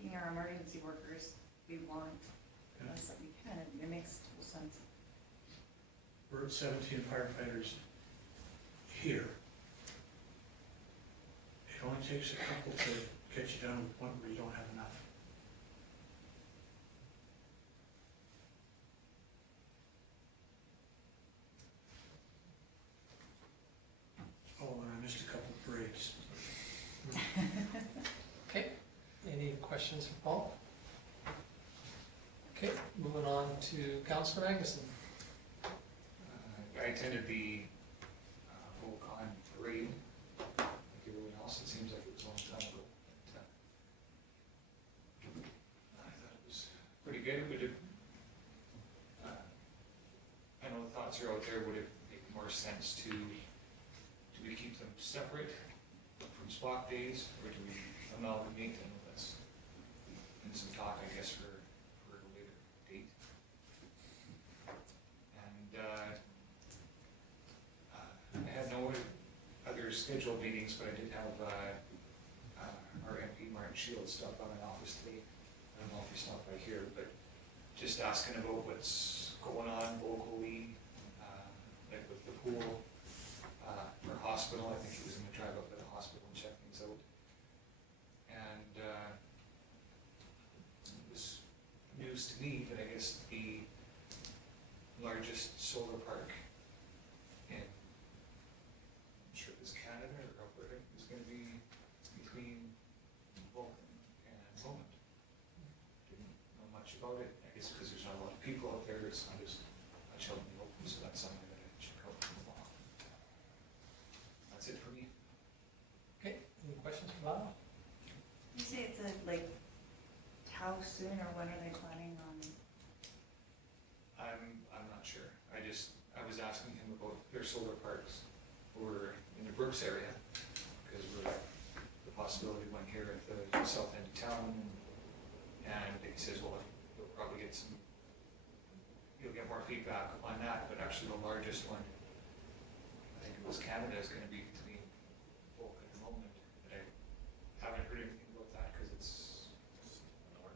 Being our emergency workers, we want the Yeah. best that we can, it makes total sense. We're at 17 firefighters here. It only takes a couple to get you down to the point where you don't have enough. Oh, and I missed a couple breaks. Okay, any questions for Paul? Okay, moving on to Councillor Magnuson. I attended the Vulcan parade, like everyone else, it seems like it was a long time ago. But, I thought it was pretty good, would it, I know the thoughts are out there, would it make more sense to, do we keep them separate from Spock days, or do we amalgamate them? That's been some talk, I guess, for a later date. And, I had no other scheduled meetings, but I did have, our MP Martin Shields stop by my office today. I don't know if he stopped by here, but just asking about what's going on locally, like with the pool, for hospital. I think he was gonna drive up to the hospital and check things out. And, it was news to me, but I guess the largest solar park in, I'm sure it was Canada or Alberta, is gonna be between Vulcan and Moment. Didn't know much about it, I guess because there's not a lot of people out there, it's not as much out in the open, so that's something that I should help them along. That's it for me. Okay, any questions for Lyle? You say it's a, like, how soon or when are they planning on? I'm not sure, I was asking him about their solar parks over in the Brooks area, because we're, the possibility one here at the south end of town, and he says, well, you'll probably get some, you'll get more feedback on that, but actually the largest one, I think it was Canada, is gonna be between Vulcan and Moment, but I haven't heard anything about that, because it's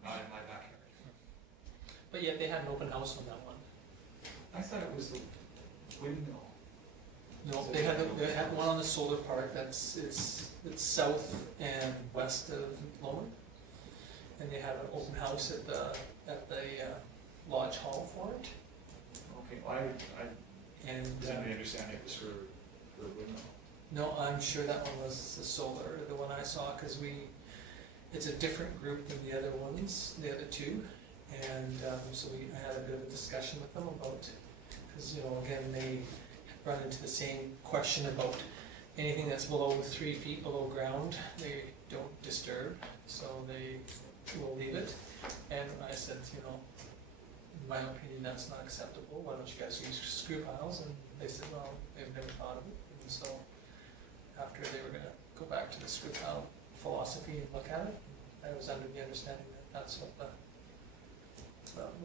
not in my backyard. But yet they had an open house on that one. I thought it was the windmill. No, they had one on the solar park, it's south and west of Lomond. And they had an open house at the Lodge Hall for it. Okay, well, I And, didn't understand it was for windmill. no, I'm sure that one was the solar, the one I saw, cause it's a different group than the other ones, the other two. And, so I had a bit of a discussion with them about, cause, again, they run into the same question about anything that's below 3 feet below ground, they don't disturb, so they will leave it. And I said, in my opinion, that's not acceptable, why don't you guys use screw piles? And they said, well, they've never thought of it. And so after they were gonna go back to the screw pile philosophy and look at it, I was under the understanding that that's what the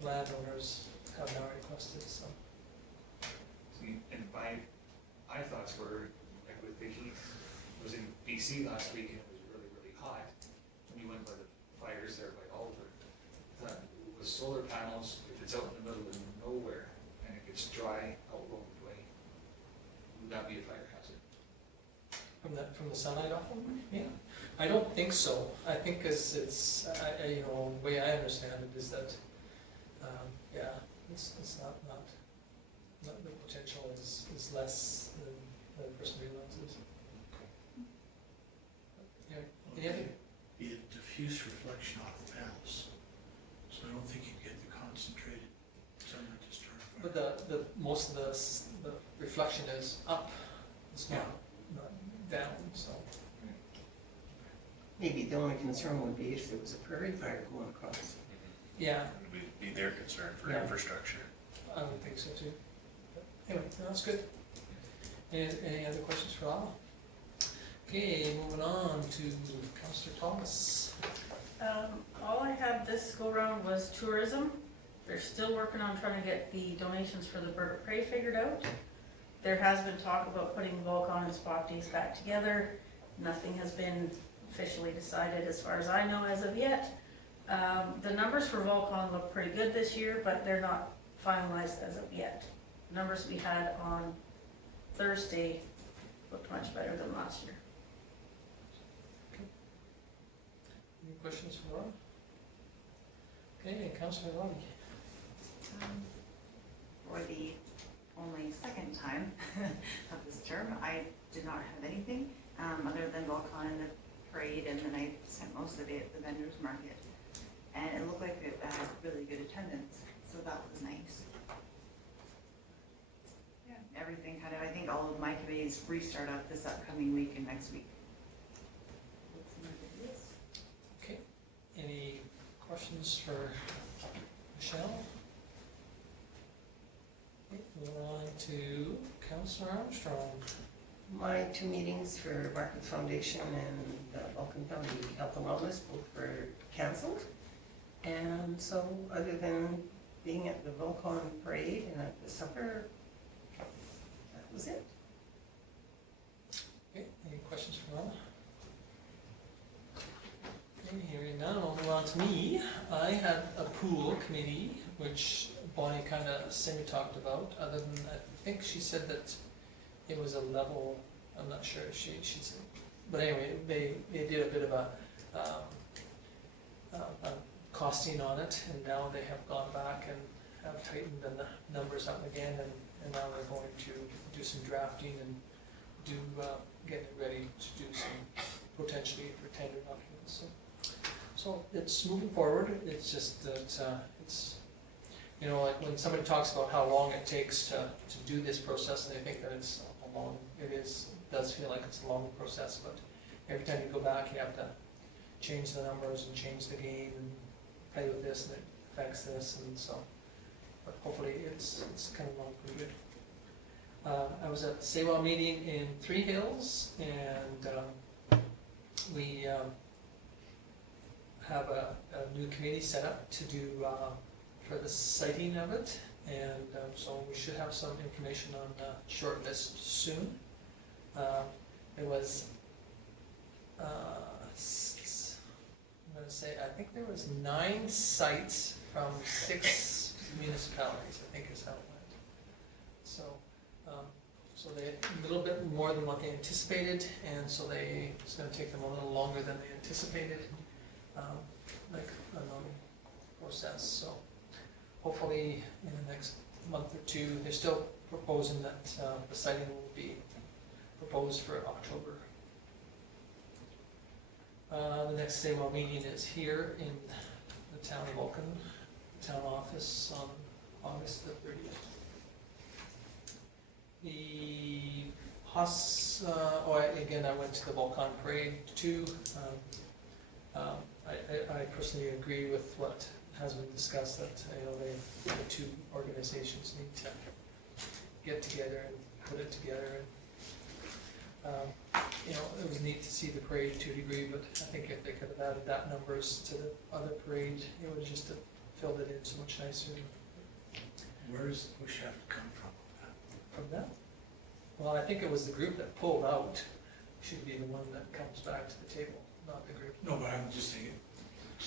landowners have now requested, so. See, and my thoughts were, like with the heat, I was in BC last week and it was really, really hot. When you went by the fires there by Oliver, I thought with solar panels, if it's out in the middle of nowhere and it gets dry out along the way, would that be a fire hazard? From the sunlight off them, yeah. I don't think so. I think it's, you know, the way I understand it is that, yeah, it's not, the potential is less than the person realizes. Yeah, any other? Be a diffuse reflection off the panels, so I don't think you get the concentrated sunlight discharge. But the, most of the reflection is up, it's not down, so. Maybe the only concern would be if there was a prairie fire going across. Yeah, It would be their concern for Yeah. infrastructure. I would think so too. But anyway, that's good. Any other questions for Al? Okay, moving on to Councillor Thomas. All I had this go around was tourism. They're still working on trying to get the donations for the bird of prey figured out. There has been talk about putting Vulcan and Spock days back together. Nothing has been officially decided as far as I know as of yet. The numbers for Vulcan look pretty good this year, but they're not finalized as of yet. The numbers we had on Thursday looked much better than last year. Any questions for Rob? Okay, Councillor Lottie. For the only second time of this term, I did not have anything, other than Vulcan and the parade, and then I spent most of it at the vendors market. And it looked like it had really good attendance, so that was nice. Yeah, everything kind of, I think all of my committees restart up this upcoming week and next week. Okay, any questions for Michelle? Okay, moving on to Councillor Armstrong. My two meetings for Market Foundation and the Vulcan County Health and Wellness both were canceled. And so, other than being at the Vulcan parade and at the supper, that was it. Okay, any questions for Rob? Okay, hearing none, I'll move on to me. I had a pool committee, which Bonnie kind of semi-talked about, other than, I think she said that it was a level, I'm not sure if she said, but anyway, they did a bit of a costing on it, and now they have gone back and have tightened the numbers up again, and now they're going to do some drafting and do, get it ready to do some potentially for tender documents, so it's moving forward. It's just that, it's, you know, like when somebody talks about how long it takes to do this process, and they think that it's a long, does feel like it's a long process, but every time you go back, you have to change the numbers and change the game and play with this, and it affects this, and so, but hopefully it's coming along pretty good. I was at the Saywell meeting in Three Hills, and we have a new committee set up to do for the siting of it, and so we should have some information on the short list soon. It was, I'm gonna say, I think there was 9 sites from 6 municipalities, I think is how it went. So, so they, a little bit more than what they anticipated, and so it's gonna take them a little longer than they anticipated, like a long process, so hopefully in the next month or two, they're still proposing that the siting will be proposed for October. The next Saywell meeting is here in the town of Vulcan, town office, on August the 30th. Again, I went to the Vulcan parade too. I personally agree with what has been discussed, that the two organizations need to get together and put it together. And it was neat to see the parade to a degree, but I think if they could have added that numbers to the other parade, it would just have filled it in so much nicer. Where does the push have to come from? From them? Well, I think it was the group that pulled out should be the one that comes back to the table, not the group. No, but I'm just saying,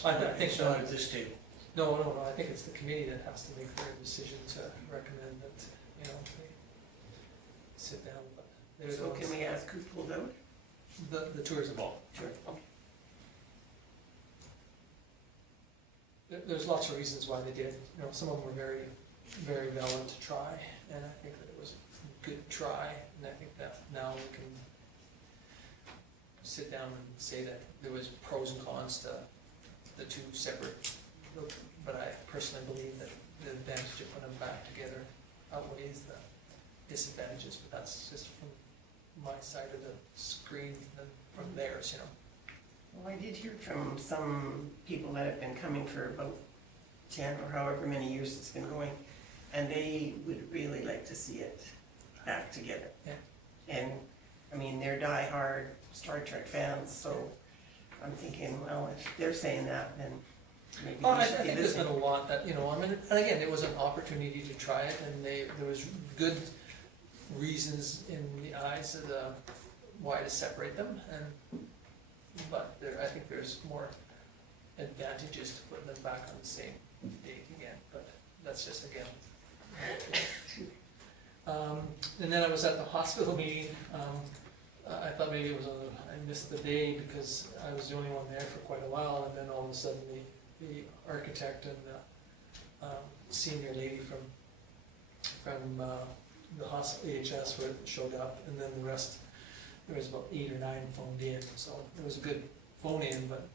I think it's not at this table. No, I think it's the committee that has to make their decision to recommend that, they sit down, but they're the So ones. can we ask who pulled out? The tourism ball. Sure. Okay. there's lots of reasons why they did, you know, some of them were very, very valid to try, and I think that it was a good try, and I think that now we can sit down and say that there was pros and cons to the two separate, but I personally believe that the advantage of putting them back together outweighs the disadvantages, but that's just from my side of the screen and from theirs, you know. Well, I did hear from some people that have been coming for about 10 or however many years it's been going, and they would really like to see it back together. Yeah. And, I mean, they're diehard Star Trek fans, so I'm thinking, well, if they're saying that, then maybe Well, I we should be think there's been listening. a lot that, you know, I mean, and again, it was an opportunity to try it, and there was good reasons in the eyes of the, why to separate them, but I think there's more advantages to putting them back on the same date again, but that's just again. And then I was at the hospital meeting, I thought maybe it was I missed the day because I was the only one there for quite a while, and then all of a sudden the architect and the senior lady from the hospital, AHS, showed up, and then the rest, there was about 8 or 9 phoned in, so it was a good phone in, but,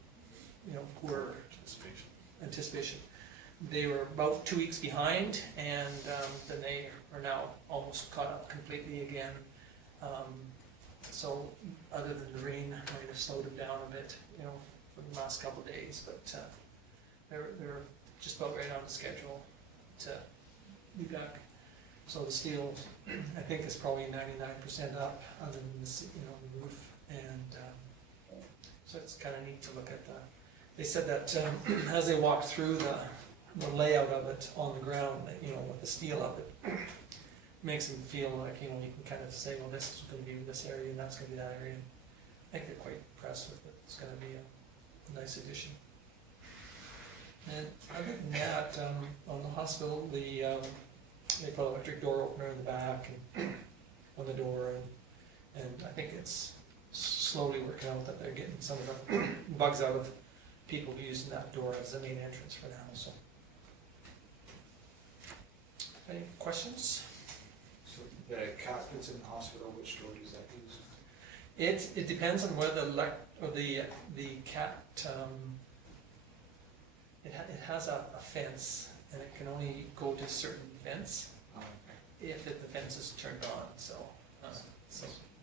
you know, poor anticipation. They were about 2 weeks behind, and then they are now almost caught up completely again. So other than the rain might have slowed them down a bit, you know, for the last couple of days, but they're just about right on the schedule to be back. So the steel, I think, is probably 99% up, other than the roof, and so it's kind of neat to look at the. They said that as they walked through the layout of it on the ground, that, you know, with the steel up, it makes them feel like, you know, you can kind of say, well, this is going to be this area and that's going to be that area. I think they're quite impressed with it. It's going to be a nice addition. And other than that, on the hospital, they put an electric door opener in the back and on the door, and I think it's slowly working out that they're getting some of the bugs out of people using that door as the main entrance for now. So, any questions? So the cat that's in the hospital, which door does that use? It depends on where the cat. It has a fence, and it can only go to a certain fence if the fence is turned on. So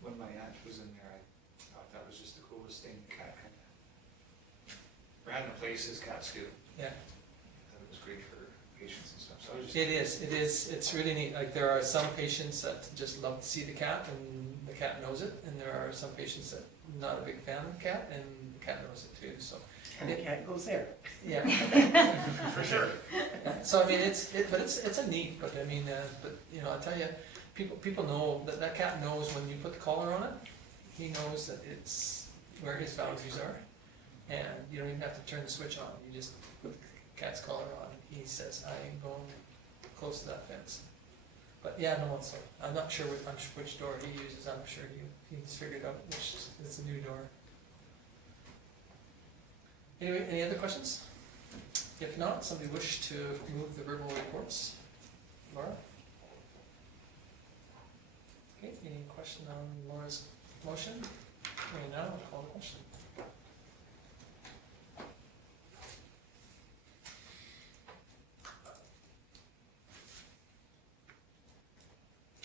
When my aunt was in there, I thought that was just the coolest thing. The cat kind of random places cats do. yeah. I thought it was great for patients and stuff. So I was just. It is, it's really neat. Like, there are some patients that just love to see the cat, and the cat knows it, and there are some patients that are not a big fan of the cat, and the cat knows it too, so. And the cat goes there. Yeah. For sure. Yeah. So, I mean, it's a neat, but I mean, but, you know, I tell you, people know, that cat knows when you put the collar on it, he knows that it's where his boundaries are, and you don't even have to turn the switch on, you just put the cat's collar on, he says, I ain't going close to that fence. But yeah, no, so I'm not sure which door he uses. I'm sure he's figured out which is the new door. Anyway, any other questions? If not, somebody wish to move the verbal reports? Laura? Okay, any question on Laura's motion? Hearing none, I'll call the question.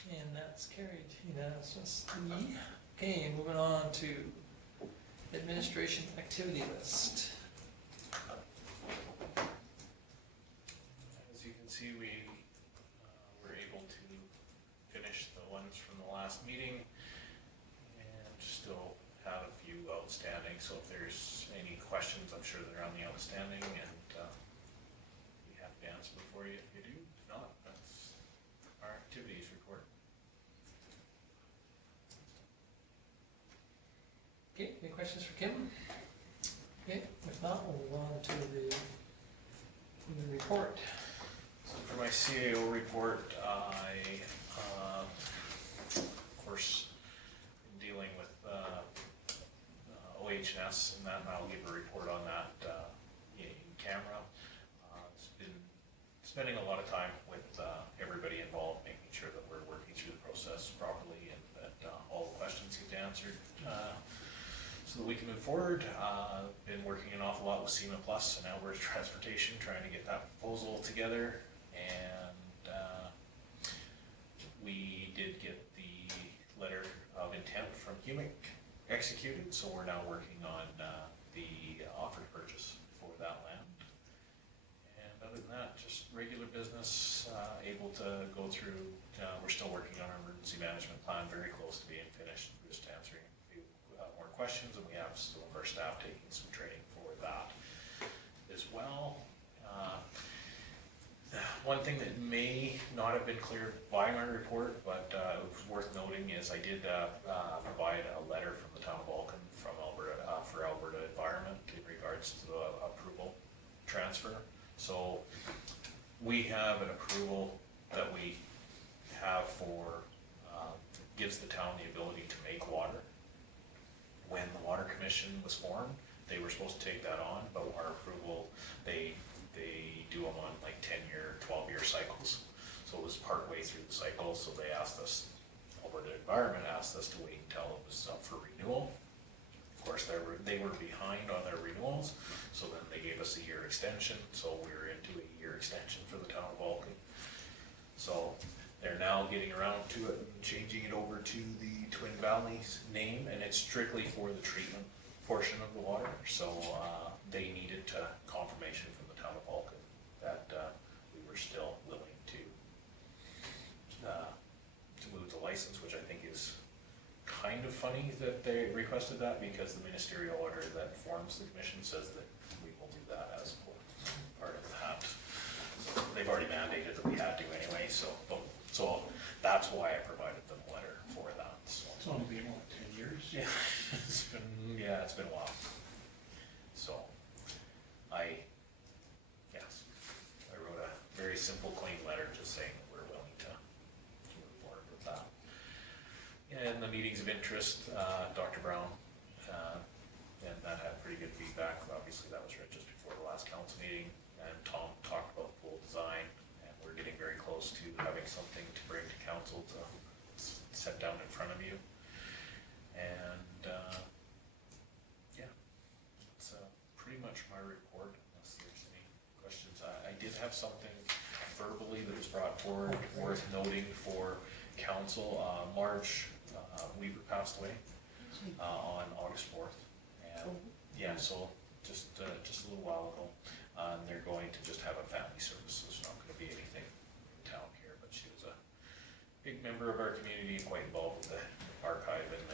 And that's carried unanimously. Okay, moving on to administration activity list. As you can see, we were able to finish the ones from the last meeting and still have a few outstanding, so if there's any questions, I'm sure they're on the outstanding, and we have to answer them for you if you do. If not, that's our activities report. Okay, any questions for Kim? Okay, if not, we'll move on to the report. So for my CAO report, I, of course, am dealing with OHS, and that I'll give a report on that in camera. spending a lot of time with everybody involved, making sure that we're working through the process properly and that all the questions get answered so that we can move forward. Been working an awful lot with SEMA Plus and Alberta Transportation, trying to get that proposal together. And we did get the letter of intent from Humic executed, so we're now working on the offer to purchase for that land. And other than that, just regular business, able to go through, we're still working on our emergency management plan, very close to being finished, just answering a few more questions, and we have some of our staff taking some training for that as well. One thing that may not have been clear by my report, but it was worth noting, is I did provide a letter from the town of Vulcan from Alberta, for Alberta Environment in regards to the approval transfer. So we have an approval that we have for, gives the town the ability to make water. When the Water Commission was formed, they were supposed to take that on, but our approval, they do them on like 10-year, 12-year cycles. So it was partway through the cycle, so they asked us, Alberta Environment asked us to wait until it was up for renewal. Of course, they were behind on their renewals, so then they gave us a year extension, so we were into a year extension for the town of Vulcan. So they're now getting around to it and changing it over to the Twin Valleys name, and it's strictly for the treatment portion of the water. So they needed confirmation from the town of Vulcan that we were still willing to move the license, which I think is kind of funny that they requested that, because the ministerial order that forms the commission says that we will do that as part of that. So they've already mandated that we had to anyway, so that's why I provided them a letter for that. So It's only been, what, 10 years? yeah, it's been a while. So I wrote a very simple, clean letter just saying that we're willing to move forward with that. And the meetings of interest, Dr. Brown, and that had pretty good feedback. Obviously, that was right just before the last council meeting, and Tom talked about pool design, and we're getting very close to having something to bring to council to set down in front of you. And yeah, that's pretty much my report, unless there's any questions. I did have something verbally that was brought forward worth noting for council. Marge Weaver passed away on August 4th, and yeah, so just a little while ago. And they're going to just have a family service. There's not going to be anything in town here, but she was a big member of our community and quite involved with the archive and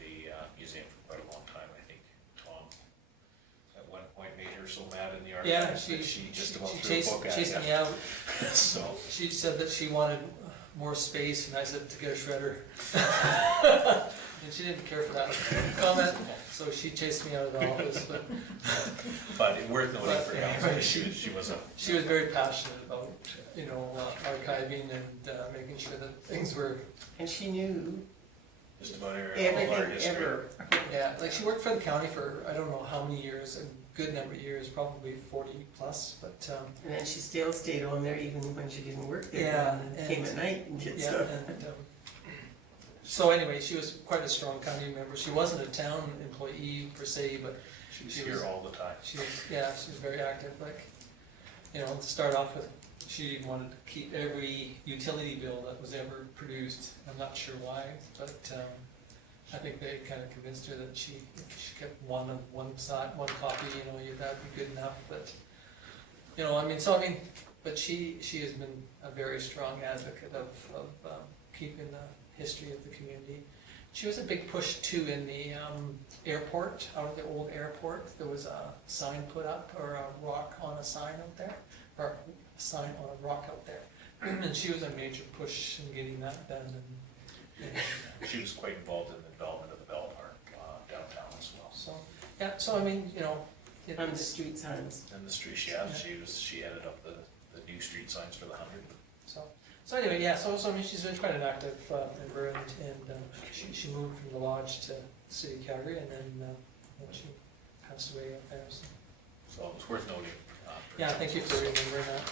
the museum for quite a long time. I think Tom at one point made her so mad in the archive that she just about threw a book at chased you. me out. So She said that she wanted more space, and I said to get a shredder. And she didn't care for that comment, so she chased me out of the office. but worth noting But for anyway, council, she was a She was very passionate about, archiving and making sure that things were, And she knew just about all our everything history. ever. yeah, like she worked for the county for, I don't know how many years, a good number of years, probably 40 plus, but, And then she still stayed on there even when she didn't work there. Yeah, And came at night and did yeah, stuff. and, so anyway, she was quite a strong county member. She wasn't a town employee per se, but She was She here was- all the time. she was very active, like, to start off with, she wanted to keep every utility bill that was ever produced. I'm not sure why, but, I think they kind of convinced her that she kept one copy, that'd be good enough, but, but she has been a very strong advocate of keeping the history of the community. She was a big push too in the airport, out of the old airport. There was a sign put up, or a rock on a sign out there, or a sign on a rock out there. And she was a major push in getting that done. And She was quite involved in the development of the Bell Park downtown as well. so On the street signs. And the street, she headed up the new street signs for the 100. So anyway, she's been quite an active member, and she moved from the lodge to the city of Calgary, and then she passed away up there. So. So it was worth noting for Yeah, thank you for remembering that.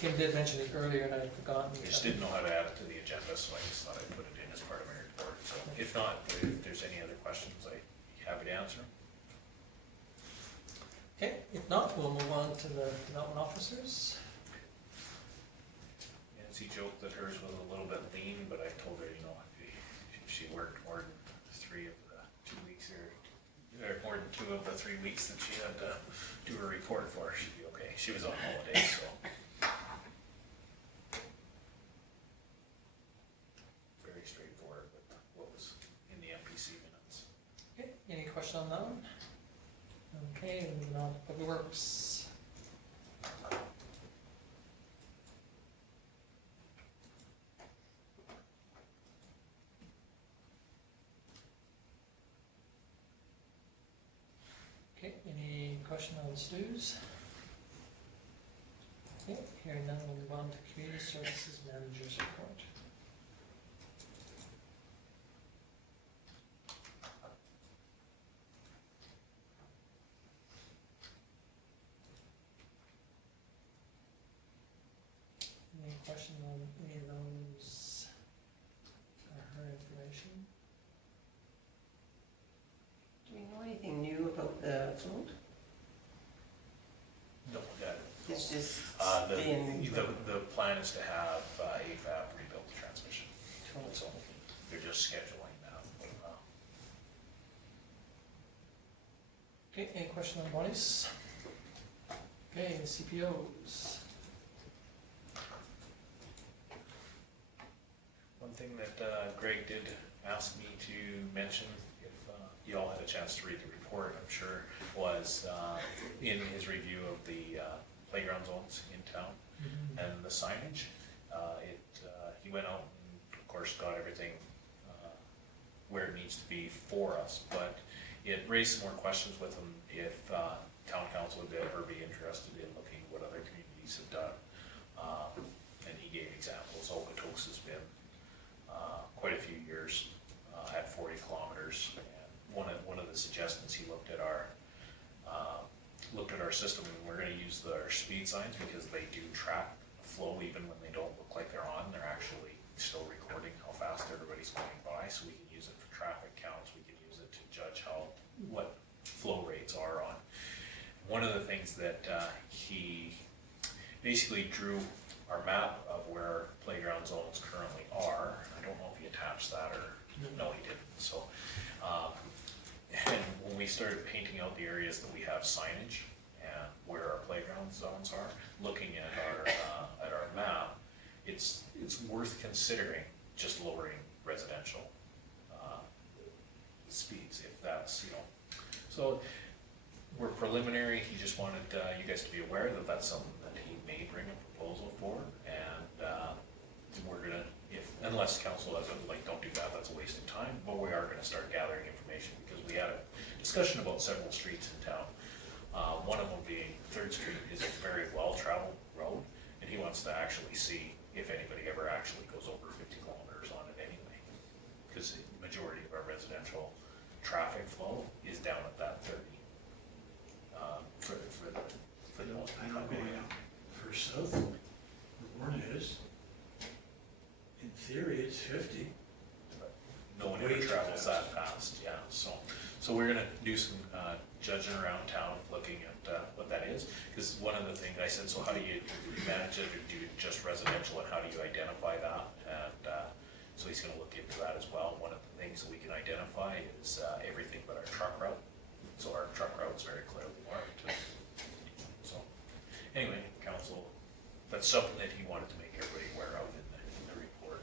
Kim did mention it earlier and I'd forgotten. I just didn't know how to add it to the agenda, so I just thought I'd put it in as part of my report. So if not, if there's any other questions, I'd be happy to answer. Okay, if not, we'll move on to the development officers. Nancy joked that hers was a little bit lean, but I told her, you know, if she worked more than 3 of the 2 weeks or more than 2 of the 3 weeks that she had to do a report for, she'd be okay. She was on holidays, so. Very straightforward with what was in the MPC minutes. Okay, any question on that one? Okay, moving on to Public Works. Okay, any question on Stu's? Okay, hearing none, we'll move on to Community Services Manager's Report. Any question on any of those, her information? Do we know anything new about the float? No, yeah. It's just The staying. plan is to have AFAB rebuild the transmission. So they're just scheduling that. Okay, any question on bodies? Okay, CPOs. One thing that Greg did ask me to mention, if you all had a chance to read the report, I'm sure, was in his review of the playground zones in town and the signage. He went out and, of course, got everything where it needs to be for us, but it raised some more questions with him if town council would ever be interested in looking at what other communities have done. And he gave examples. Okotoks has been quite a few years at 40 kilometers. And one of the suggestions, he looked at our system, and we're going to use our speed signs because they do track flow even when they don't look like they're on. They're actually still recording how fast everybody's going by, so we can use it for traffic counts. We can use it to judge what flow rates are on. One of the things that he basically drew our map of where our playground zones currently are. I don't know if he attached that or no, he didn't. So, and when we started painting out the areas that we have signage and where our playground zones are, looking at our map, it's worth considering just lowering residential speeds if that's, you know. So we're preliminary. He just wanted you guys to be aware that that's something that he may bring a proposal for, and we're gonna, unless council doesn't, like, don't do that, that's a waste of time, but we are gonna start gathering information because we had a discussion about several streets in town. One of them being 3rd Street is a very well-traveled road, and he wants to actually see if anybody ever actually goes over 50 kilometers on it anyway, because the majority of our residential traffic flow is down at that 30 for the most I know part. going up for south, where Warren is, in theory, it's 50. No one ever Way too travels fast. that fast, yeah, so we're gonna do some judging around town, looking at what that is, because one of the things I said, so how do you manage it, or do just residential, and how do you identify that? And so he's gonna look into that as well. One of the things that we can identify is everything but our truck route, so our truck route is very clearly marked. So, anyway, council, that's something that he wanted to make everybody aware of in the report,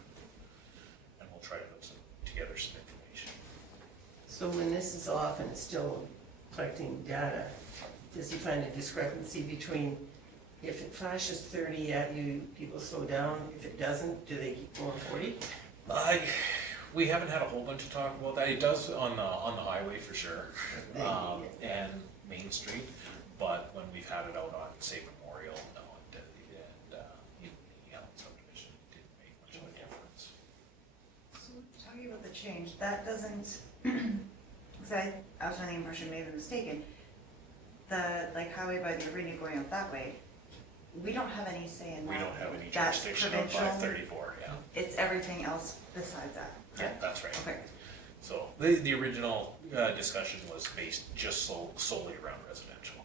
and we'll try to put together some information. So when this is off and it's still collecting data, does he find a discrepancy between if it flashes 30 at you, people slow down? If it doesn't, do they keep going 40? We haven't had a whole bunch of talk about that. It does on the highway for sure, and Main Street, but when we've had it out on, say, Memorial, no, and in the subdivision, it didn't make much of a difference. So talking about the change, that doesn't, because I was under the impression, maybe mistaken, the like highway by the arena going out that way, we don't have any say in that. We don't have any That's jurisdiction on provincial. 534, yeah. It's everything else besides that. Yeah, that's right. Okay. So the original discussion was based just solely around residential.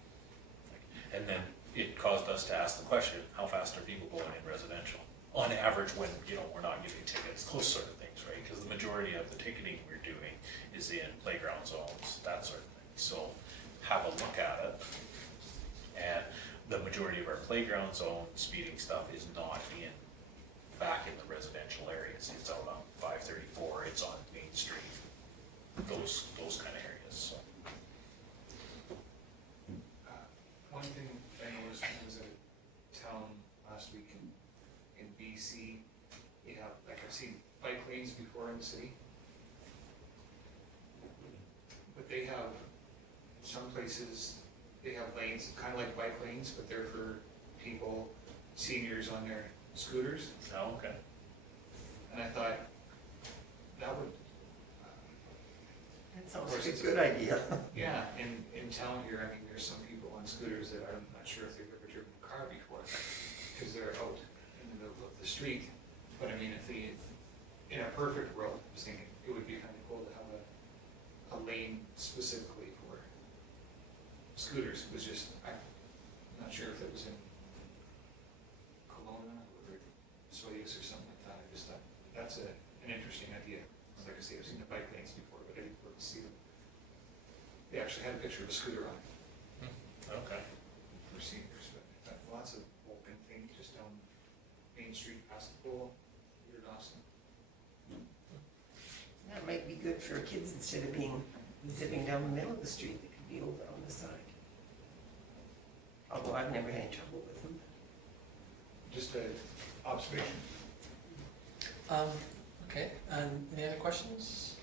And then it caused us to ask the question, how fast are people going in residential? On average, when, you know, we're not giving tickets, those sort of things, right? Because the majority of the ticketing we're doing is in playground zones, that sort of thing. So have a look at it. And the majority of our playground zone speeding stuff is not back in the residential areas. It's out on 534, it's on Main Street, those kind of areas, so. One thing I noticed when I was at a town last week in BC, you have, like I've seen bike lanes before in the city. But they have, in some places, they have lanes, kind of like bike lanes, but they're for people, seniors on their scooters. Oh, okay. And I thought, that would, That sounds like a good idea. yeah, in town here, I mean, there's some people on scooters that I'm not sure if they've ever driven a car before, because they're out in the middle of the street. But I mean, in a perfect world, I was thinking, it would be kind of cool to have a lane specifically for scooters. It was just, I'm not sure if it was in Kelowna or Soyuz or something like that. I just thought, that's an interesting idea. Like I say, I've seen the bike lanes before, but I didn't really see them. They actually had a picture of a scooter on it Okay. for seniors, but lots of Vulcan things just down Main Street past the pool, weird awesome. That might be good for kids instead of being zipping down the middle of the street, they could be over on the side. Although I've never had any trouble with them. Just an observation. Okay, and any other questions?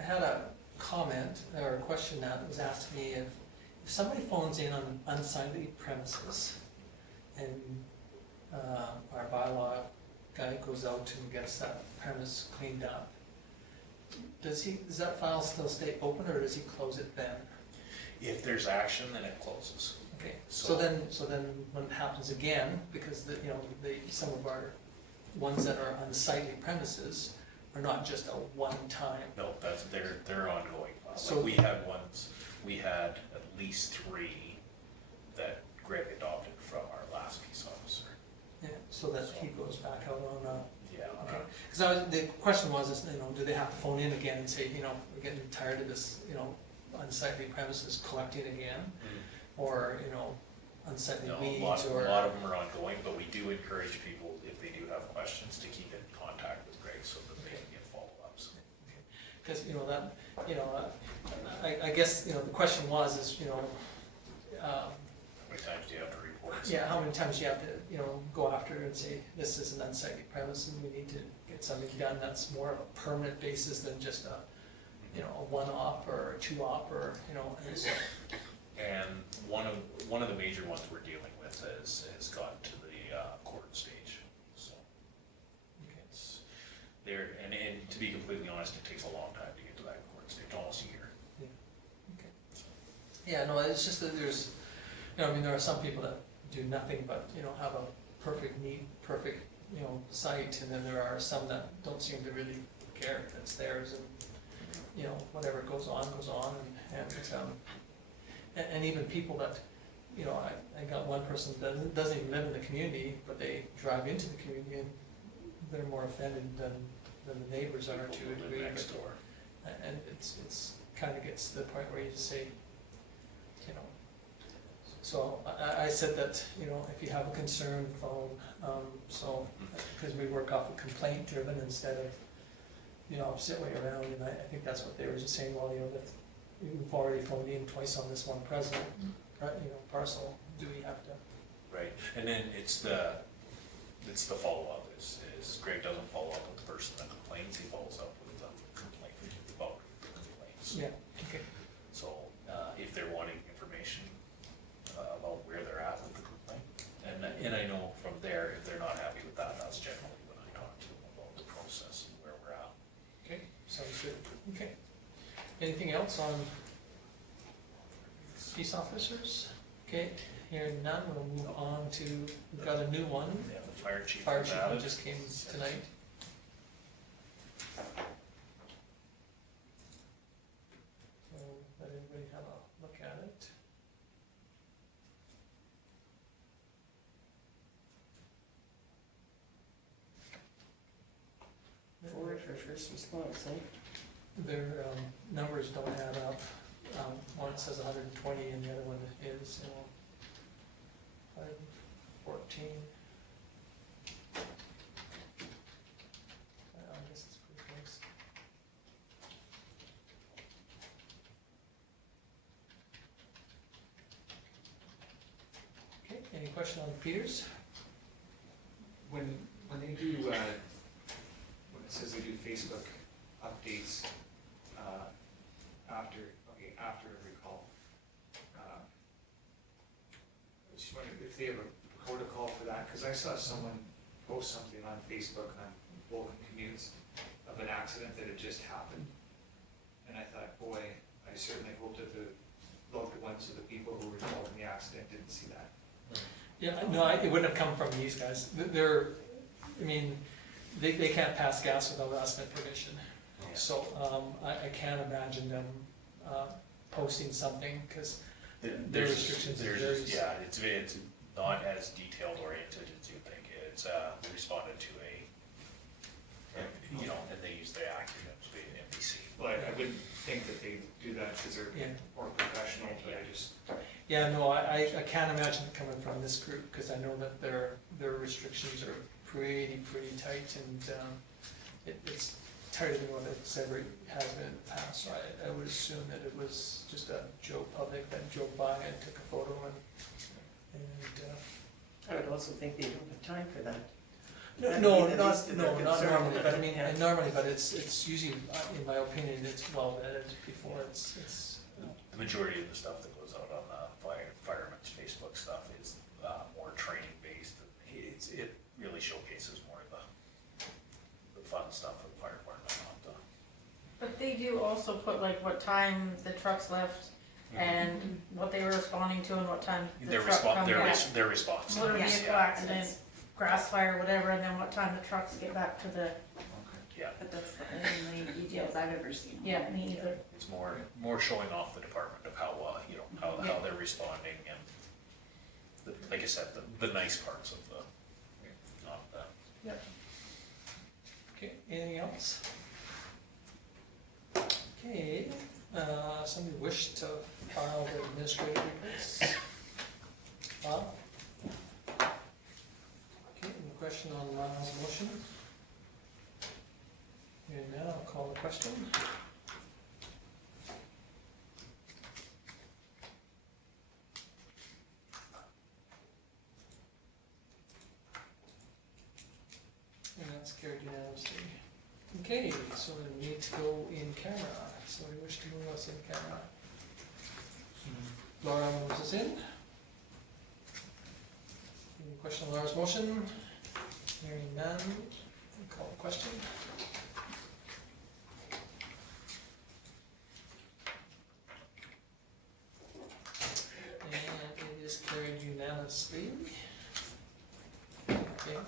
I had a comment or a question that was asked me if somebody phones in on unsightly premises and our bylaw guy goes out and gets that premise cleaned up, does that file still stay open or does he close it then? If there's action, then it closes. Okay, so then when it happens again, because some of our ones that are unsightly premises are not just a one-time. No, they're ongoing files. So- Like we had at least 3 that Greg adopted from our last peace officer. Yeah, so that he goes back out on Yeah. okay. Because the question was, do they have to phone in again and say, we're getting tired of this, unsightly premises collecting again? Or, unsightly No, weeds a lot or? of them are ongoing, but we do encourage people, if they do have questions, to keep in contact with Greg so that they can get follow-ups. Because, I guess, the question was, How many times do you have to report? yeah, how many times you have to, go after and say, this is an unsightly premise and we need to get something done that's more of a permanent basis than just a one-op or a two-op or, and so. And one of the major ones we're dealing with has gotten to the court stage, so. Okay. It's there, and to be completely honest, it takes a long time to get to that court stage, almost a year. Okay. Yeah, no, it's just that there's, there are some people that do nothing but, have a perfect, neat, perfect, site, and then there are some that don't seem to really care if it's theirs, and, whatever goes on, and even people that, I got one person that doesn't even live in the community, but they drive into the community and they're more offended than the neighbors are to a People who degree. live next door. And it's kind of gets to the point where you just say, so I said that, if you have a concern, phone, because we work off a complaint driven instead of, sit way around, and I think that's what they were just saying, well, if we've already phoned in twice on this one present, parcel, do we have to? Right, and then it's the follow-up, is Greg doesn't follow up with the person that complains, he follows up with the complaint, about the complaints. Yeah, okay. So, if they're wanting information about where they're at with the complaint, and I know from there, if they're not happy with that, that's generally when I talk to them about the process and where we're at. Okay, sounds good. Okay. Anything else on peace officers? Okay, Hearing none, we'll move on to, we've got a new one. Yeah, the fire chief. Fire was chief added. just came tonight. So let everybody have a look at it. Four for first response, eh? Their numbers don't add up. One says 120 and the other one is 514. I guess it's pretty close. Okay, any question on Peters? When they do, when it says they do Facebook updates, after a recall, I was just wondering if they have a protocol for that, cause I saw someone post something on Facebook on Vulcan commutes of an accident that had just happened. And I thought, boy, I certainly hope that the loved ones of the people who were involved in the accident didn't see that. Yeah, no, it wouldn't have come from these guys. They're, I mean, they can't pass gas without asking permission. So, I can't imagine them, posting something, cause their restrictions are very. Yeah, it's not as detailed oriented as you think. It's, we responded to and they use the acronyms, NBC. Well, I wouldn't think that they do that because they're Yeah. more professional, but I just, Yeah, no, I can't imagine it coming from this group, cause I know that their restrictions are pretty tight, and, it's tighter than what it's ever has been in the past, so I would assume that it was just a Joe public that drove by and took a photo and I would also think they don't have time for that. no, That'd no, be the not, least of their no, not concern, normally, but I mean, yeah. normally, but it's usually, in my opinion, it's well vetted before it's. The majority of the stuff that goes out on the firemen's Facebook stuff is more training based. It really showcases more of the fun stuff for the fire department, not the. But they do also put like what time the trucks left and what they were responding to and what time the Their truck come back. their response. Motor Yeah. vehicle Yeah. accident, grass fire, whatever, and then what time the trucks get back to the, Yeah, But that's the only details I've ever seen. yeah, me either. it's more showing off the department of how, how they're responding and, like I said, the nice parts of not the. Okay, anything else? Okay, somebody wish to file the administrative reports? Bob? Okay, any question on Lyle's motion? And now I'll call the question. And that's carried unanimously. Okay, so we need to go in camera, so we wish to move us in camera. Laura moves us in. Any question on Laura's motion? Hearing none, call the question. And it is carried unanimously. I think.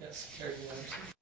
Yes, carried unanimously.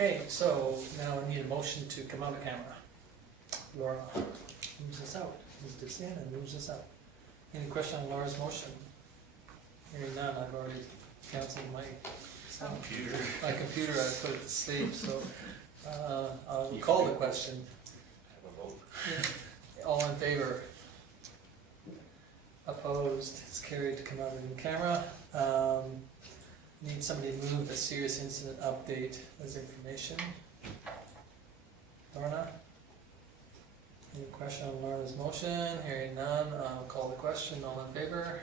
Okay, so now I need a motion to come out of camera. Laura moves us out, moves this in and moves us out. Any question on Laura's motion? Hearing none, I've already canceled my computer, I put it to sleep, so, I'll call the question. Have a vote. All in favor? Opposed, it's carried to come out in camera. Need somebody to move the serious incident update as information. Lorna? Any question on Lorna's motion? Hearing none, I'll call the question, all in favor?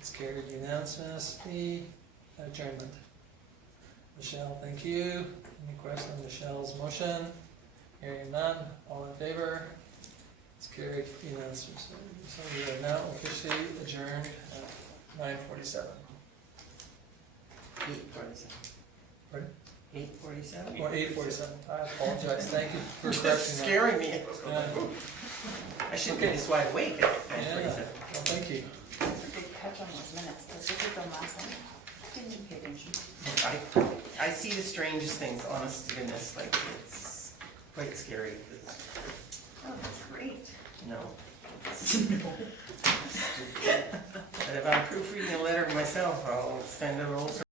It's carried unanimously. Adjournment. Michelle, thank you. Any question on Michelle's motion? Hearing none, all in favor? It's carried unanimously. So we are now officially adjourned at 9:47. 8:47. Pardon? 8:47? Or 8:47, I apologize, thank you for correcting That's that. scaring me. Yeah. I should be this wide awake at Yeah, 9:47. well, thank you. It's a good catch on those minutes, because we did them last night. Didn't even pay attention. I see the strangest things, honest to goodness, like, it's quite scary. Oh, that's great. No. But if I'm proofreading a letter myself, I'll send it all